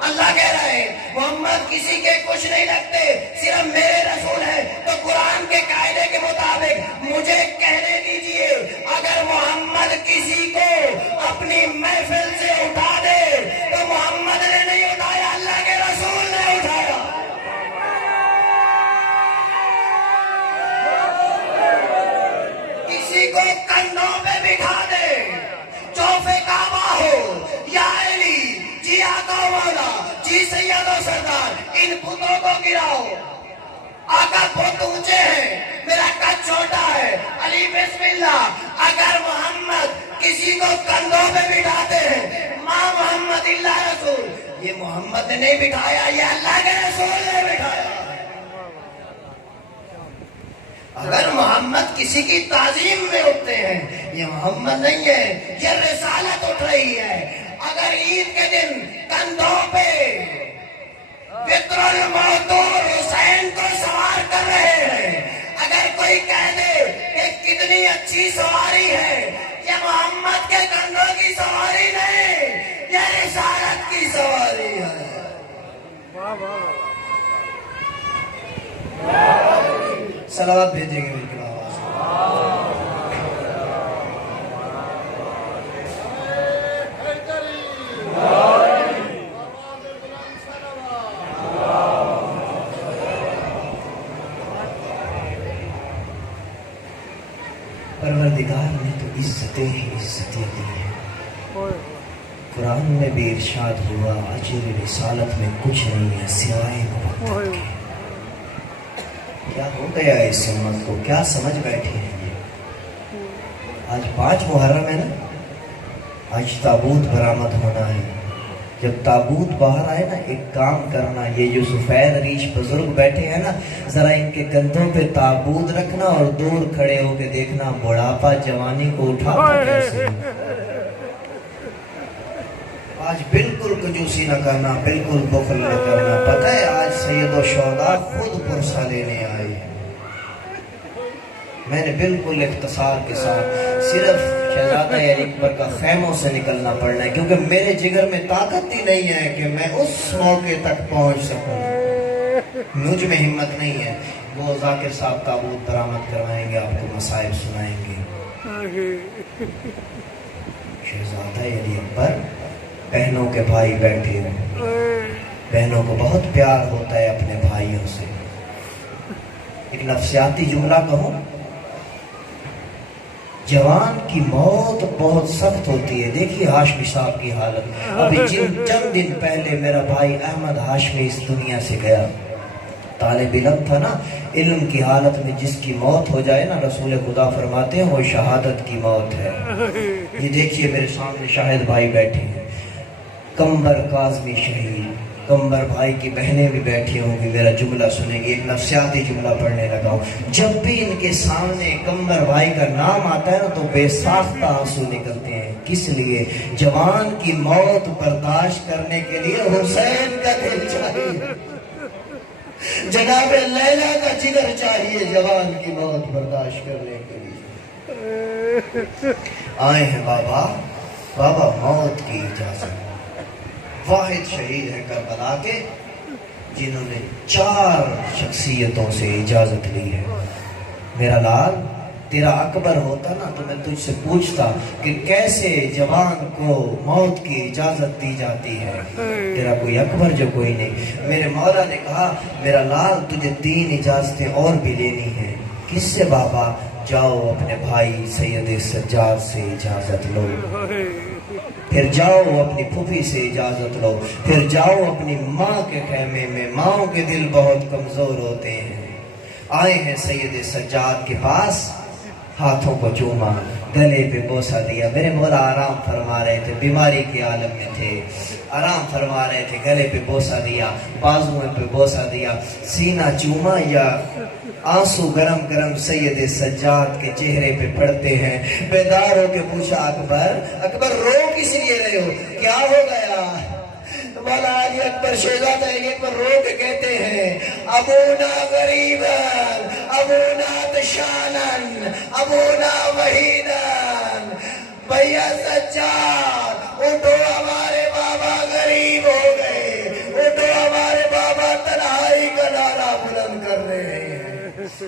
اللہ کہہ رہا ہے محمد کسی کے کچھ نہیں لگتے، صرف میرے رسول ہیں. تو قرآن کے قاعدے کے مطابق مجھے کہنے دیجئے، اگر محمد کسی کو اپنی محفل سے اٹھا دے تو محمد نے نہیں اٹھایا، اللہ کے رسول نے اٹھایا. کسی کو کندھوں پہ بٹھا دے، چوفے کعبہ ہو یا علی، جی آقا مولا، جی سید و سردار، ان بتوں کو گراؤ. آقا بت اونچے ہیں، میرا قد چھوٹا ہے، علی بسم اللہ. اگر محمد کسی کو کندھوں پہ بٹھاتے ہیں، ماں محمد اللہ رسول، یہ محمد نے نہیں بٹھایا، یہ اللہ کے رسول نے بٹھایا. اگر محمد کسی کی تعظیم میں اٹھتے ہیں، یہ محمد نہیں ہے، یہ رسالت اٹھ رہی ہے. اگر عید کے دن کندھوں پہ فطر الموتور حسین کو سوار کر رہے ہیں، اگر کوئی کہہ دے کہ کتنی اچھی سواری ہے، یہ محمد کے کندھوں کی سواری نہیں، یہ رسالت کی سواری ہے. صلوات بھیجیں گے بالکل آواز. پروردگار نے تو عزتیں ہی عزتیں دی ہیں. قرآن میں بھی ارشاد ہوا اجر رسالت میں کچھ نہیں ہے سوائے محبت کے. کیا ہو گیا اس امت کو؟ کیا سمجھ بیٹھے ہیں یہ؟ آج 5 محرم ہے نا، آج تابوت برآمد ہونا ہے. جب تابوت باہر آئے نا ایک کام کرنا، یہ جو سفید ریش بزرگ بیٹھے ہیں نا، ذرا ان کے کندھوں پہ تابوت رکھنا اور دور کھڑے ہو کے دیکھنا بڑھاپا جوانی کو اٹھا کیسے۔ آج بالکل کنجوسی نہ کرنا، بالکل بخل نہ کرنا۔ پتہ ہے آج سید الشہداء خود پرسہ لینے آئے ہیں۔ میں نے بالکل اختصار کے ساتھ صرف شہزادہ علی اکبر کا خیموں سے نکلنا پڑنا ہے، کیونکہ میرے جگر میں طاقت ہی نہیں ہے کہ میں اس موقع تک پہنچ سکوں، مجھ میں ہمت نہیں ہے۔ وہ ذاکر صاحب تابوت برآمد کروائیں گے، آپ کو مصائب سنائیں گے۔ شہزادہ علی اکبر، بہنوں کے بھائی بیٹھے ہوئے، بہنوں کو بہت پیار ہوتا ہے اپنے بھائیوں سے۔ ایک نفسیاتی جملہ کہوں، جوان کی موت بہت سخت ہوتی ہے۔ دیکھیے ہاشمی صاحب کی حالت، ابھی چند دن پہلے میرا بھائی احمد ہاشمی اس دنیا سے گیا۔ طالب علم تھا نا، علم کی حالت میں جس کی موت ہو جائے نا، رسول خدا فرماتے ہیں وہ شہادت کی موت ہے۔ یہ دیکھیے میرے سامنے شاہد بھائی بیٹھے ہیں، کمبر کاظمی شہید، کمبر بھائی کی بہنیں بھی بیٹھی ہوں گی، میرا جملہ سنیں گی۔ ایک نفسیاتی جملہ پڑھنے لگا ہوں، جب بھی ان کے سامنے کمبر بھائی کا نام آتا ہے نا تو بے ساختہ آنسو نکلتے ہیں۔ کس لیے؟ جوان کی موت برداشت کرنے کے لیے حسین کا دل چاہیے، جناب لیلا کا جگر چاہیے جوان کی موت برداشت کرنے کے لیے۔ آئے ہیں بابا، بابا موت کی اجازت۔ واحد شہید ہے کربلا کے جنہوں نے 4 شخصیتوں سے اجازت لی ہے۔ میرا لال، تیرا اکبر ہوتا نا تو میں تجھ سے پوچھتا کہ کیسے جوان کو موت کی اجازت دی جاتی ہے۔ تیرا کوئی اکبر جو کوئی نہیں۔ میرے مولا نے کہا میرا لال تجھے 3 اجازتیں اور بھی لینی ہیں۔ کس سے بابا؟ جاؤ اپنے بھائی سید سجاد سے اجازت لو، پھر جاؤ اپنی پھوپھی سے اجازت لو، پھر جاؤ اپنی ماں کے خیمے میں۔ ماؤں کے دل بہت کمزور ہوتے ہیں۔ آئے ہیں سید سجاد کے پاس، ہاتھوں کو چوما، گلے پہ بوسہ دیا۔ میرے مولا آرام فرما رہے تھے، بیماری کے عالم میں تھے، آرام فرما رہے تھے۔ گلے پہ بوسہ دیا، بازوؤں پہ بوسہ دیا، سینہ چوما یا آنسو گرم گرم سید سجاد کے چہرے پہ پڑتے ہیں۔ بیدار ہو کے پوچھا اکبر، اکبر رو کس لیے رہے ہو؟ کیا ہو گیا؟ مولا علی اکبر شہزادہ علی اکبر رو کے کہتے ہیں ابونا غریبن، ابونا تشانن، ابونا وحیدن۔ بھیا سجاد اٹھو، ہمارے بابا غریب ہو گئے، اٹھو ہمارے بابا تنہائی کا نعرہ بلند کر رہے ہیں۔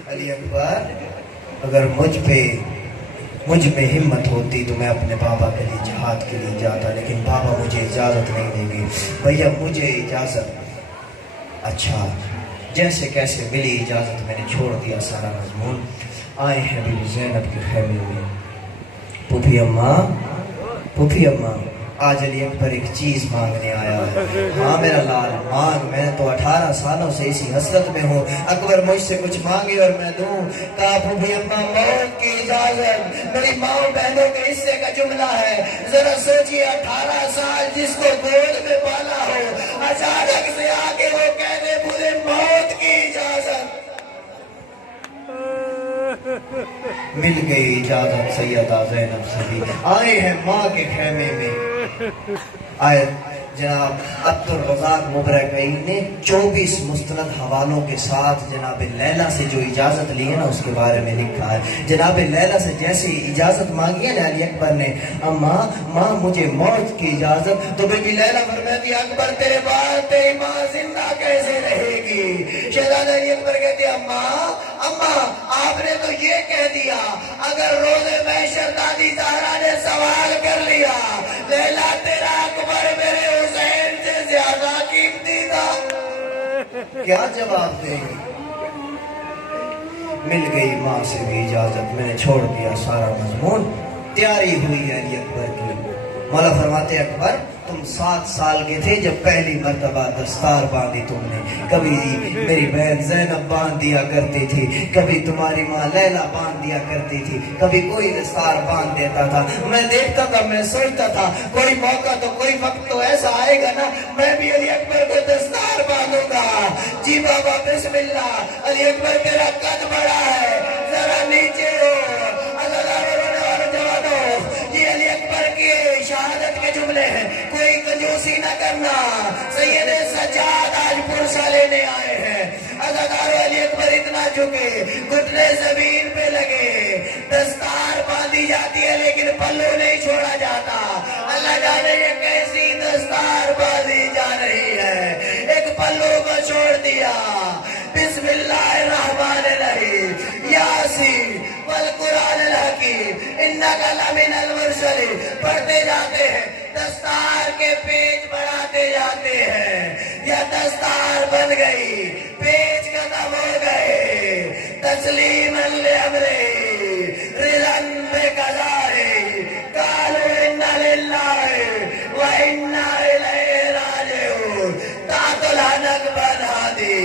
علی اکبر، اگر مجھ میں ہمت ہوتی تو میں اپنے بابا کے لیے جہاد کے لیے جاتا، لیکن بابا مجھے اجازت نہیں دیں گے۔ بھیا مجھے اجازت، اچھا جیسے کیسے ملی اجازت، میں نے چھوڑ دیا سارا مضمون۔ آئے ہیں بی بی زینب کے خیمے میں۔ پھوپھی اماں، پھوپھی اماں، آج علی اکبر ایک چیز مانگنے آیا ہے۔ ہاں میرا لال مانگ، میں تو 18 سالوں سے اسی حسرت میں ہوں، اکبر مجھ سے کچھ مانگے اور میں دوں۔ کہا پھوپھی اماں موت کی اجازت، میری ماں بہنوں کے حصے کا جملہ ہے۔ ذرا سوچیے 18 سال جس کو گود میں پالا ہو، اچانک سے آگے وہ کہنے مجھے موت کی اجازت۔ مل گئی اجازت سیدہ زینب سے بھی۔ آئے ہیں ماں کے خیمے میں۔ آئے جناب عبد الرزاق مبرکعی نے 24 مستند حوالوں کے ساتھ جناب لیلا سے جو اجازت لی ہے نا اس کے بارے میں لکھا ہے۔ جناب لیلا سے جیسے اجازت مانگی ہے نا علی اکبر نے، ماں مجھے موت کی اجازت، تو بی بی لیلا فرماتی اکبر تیرے بعد تیری ماں زندہ کیسے رہے گی؟ شہزادہ علی اکبر کہتے اماں آپ نے تو یہ کہہ دیا، اگر روز محشر دادی زہرا نے سوال کر لیا لیلا تیرا اکبر میرے حسین سے زیادہ قیمتی تھا، کیا جواب دیں گے؟ مل گئی ماں سے بھی اجازت، میں نے چھوڑ دیا سارا مضمون۔ تیاری ہوئی علی اکبر کی۔ مولا فرماتے اکبر تم 7 سال کے تھے جب پہلی مرتبہ دستار باندھی تم نے. کبھی میری بہن زینب باندھ دیا کرتی تھی, کبھی تمہاری ماں لیلا باندھ دیا کرتی تھی, کبھی کوئی دستار باندھ دیتا تھا. میں دیکھتا تھا, میں سوچتا تھا کوئی موقع تو کوئی وقت تو ایسا آئے گا نا میں بھی علی اکبر کو دستار باندھوں گا. جی بابا بسم اللہ. علی اکبر تیرا قد بڑا ہے, ذرا نیچے ہو. یہ علی اکبر کی شہادت کے جملے ہیں, کوئی کنجوسی نہ کرنا. سید سجاد آج پرسہ لینے آئے ہیں. عزادارو علی اکبر اتنا جھکے, گھٹنے زمین پہ لگے, دستار باندھی جاتی ہے لیکن پلو نہیں چھوڑا جاتا. اللہ جانے یہ کیسی دستار باندھی جا رہی ہے, ایک پلو کو چھوڑ دیا. بسم اللہ الرحمن الرحیم, یاسین والقرآن الحکیم انک لمن المرسلین پڑھتے جاتے ہیں, دستار کے پیج بڑھاتے جاتے ہیں. یا دستار بن گئی, پیج ختم ہو گئے. تسلیما لامری رضا بقضائه قالوا انا للہ وانا الیہ راجعون. تعت الحنک بنا دی,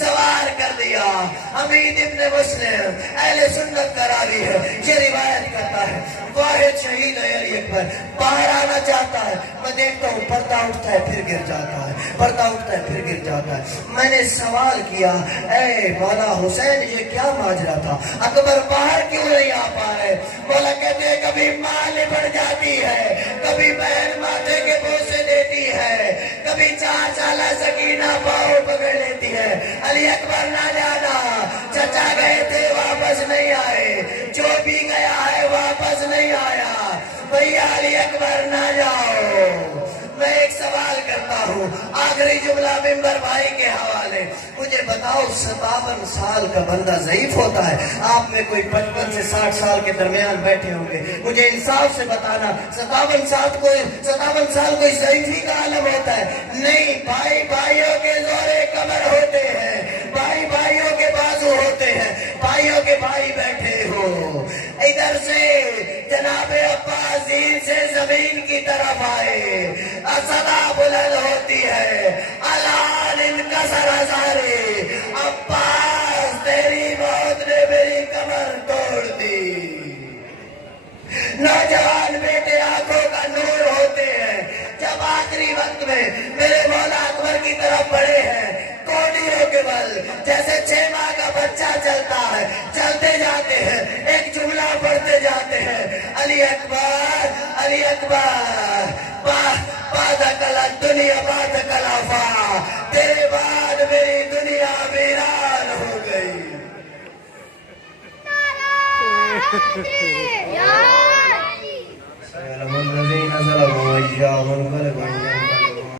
سوار کر دیا. حمید ابن مسلم اہل سنت کا راوی ہے, یہ روایت کرتا ہے واحد شہید ہے علی اکبر. باہر آنا چاہتا ہے, میں دیکھتا ہوں پردہ اٹھتا ہے پھر گر جاتا ہے, پردہ اٹھتا ہے پھر گر جاتا ہے. میں نے سوال کیا اے مولا حسین یہ کیا ماجرا تھا, اکبر باہر کیوں نہیں آ پا رہے؟ مولا کہتے ہیں کبھی ماں لپٹ جاتی ہے, کبھی بہن ماتھے کے بوسے دیتی ہے, کبھی چاچا سکینہ پاؤں پکڑ لیتی ہے. علی اکبر نہ جانا, چچا گئے تھے واپس نہیں آئے, جو بھی گیا ہے واپس نہیں آیا. بھیا علی اکبر نہ جاؤ. میں ایک سوال کرتا ہوں, آخری جملہ ممبر بھائی کے حوالے. مجھے بتاؤ 57 سال کا بندہ ضعیف ہوتا ہے, آپ میں کوئی 55 سے 60 سال کے درمیان بیٹھے ہوں گے, مجھے انصاف سے بتانا 57 سال کوئی ضعیفی کا عالم ہوتا ہے؟ نہیں, بھائی بھائیوں کے زورے کمر ہوتے ہیں, بھائی بھائیوں کے بازو ہوتے ہیں, بھائیوں کے بھائی بیٹھے ہو. ادھر سے جناب عباس دین سے زمین کی طرف آئے, صدا بلند ہوتی ہے الان انکسر ہزارے, عباس تیری موت نے میری کمر توڑ دی. نوجوان بیٹے آنکھوں کا نور ہوتے ہیں, جب آخری وقت میں میرے مولا اکبر کی طرف بڑھے ہیں کوڑیوں کے بل, جیسے 6 ماہ کا بچہ چلتا ہے, چلتے جاتے ہیں, ایک جملہ پڑھتے جاتے ہیں, علی اکبر علی اکبر بعدک الدنیا بعدک الوفا, تیرے بعد میری دنیا ویران ہو گئی. الذين ظلموا وجاههم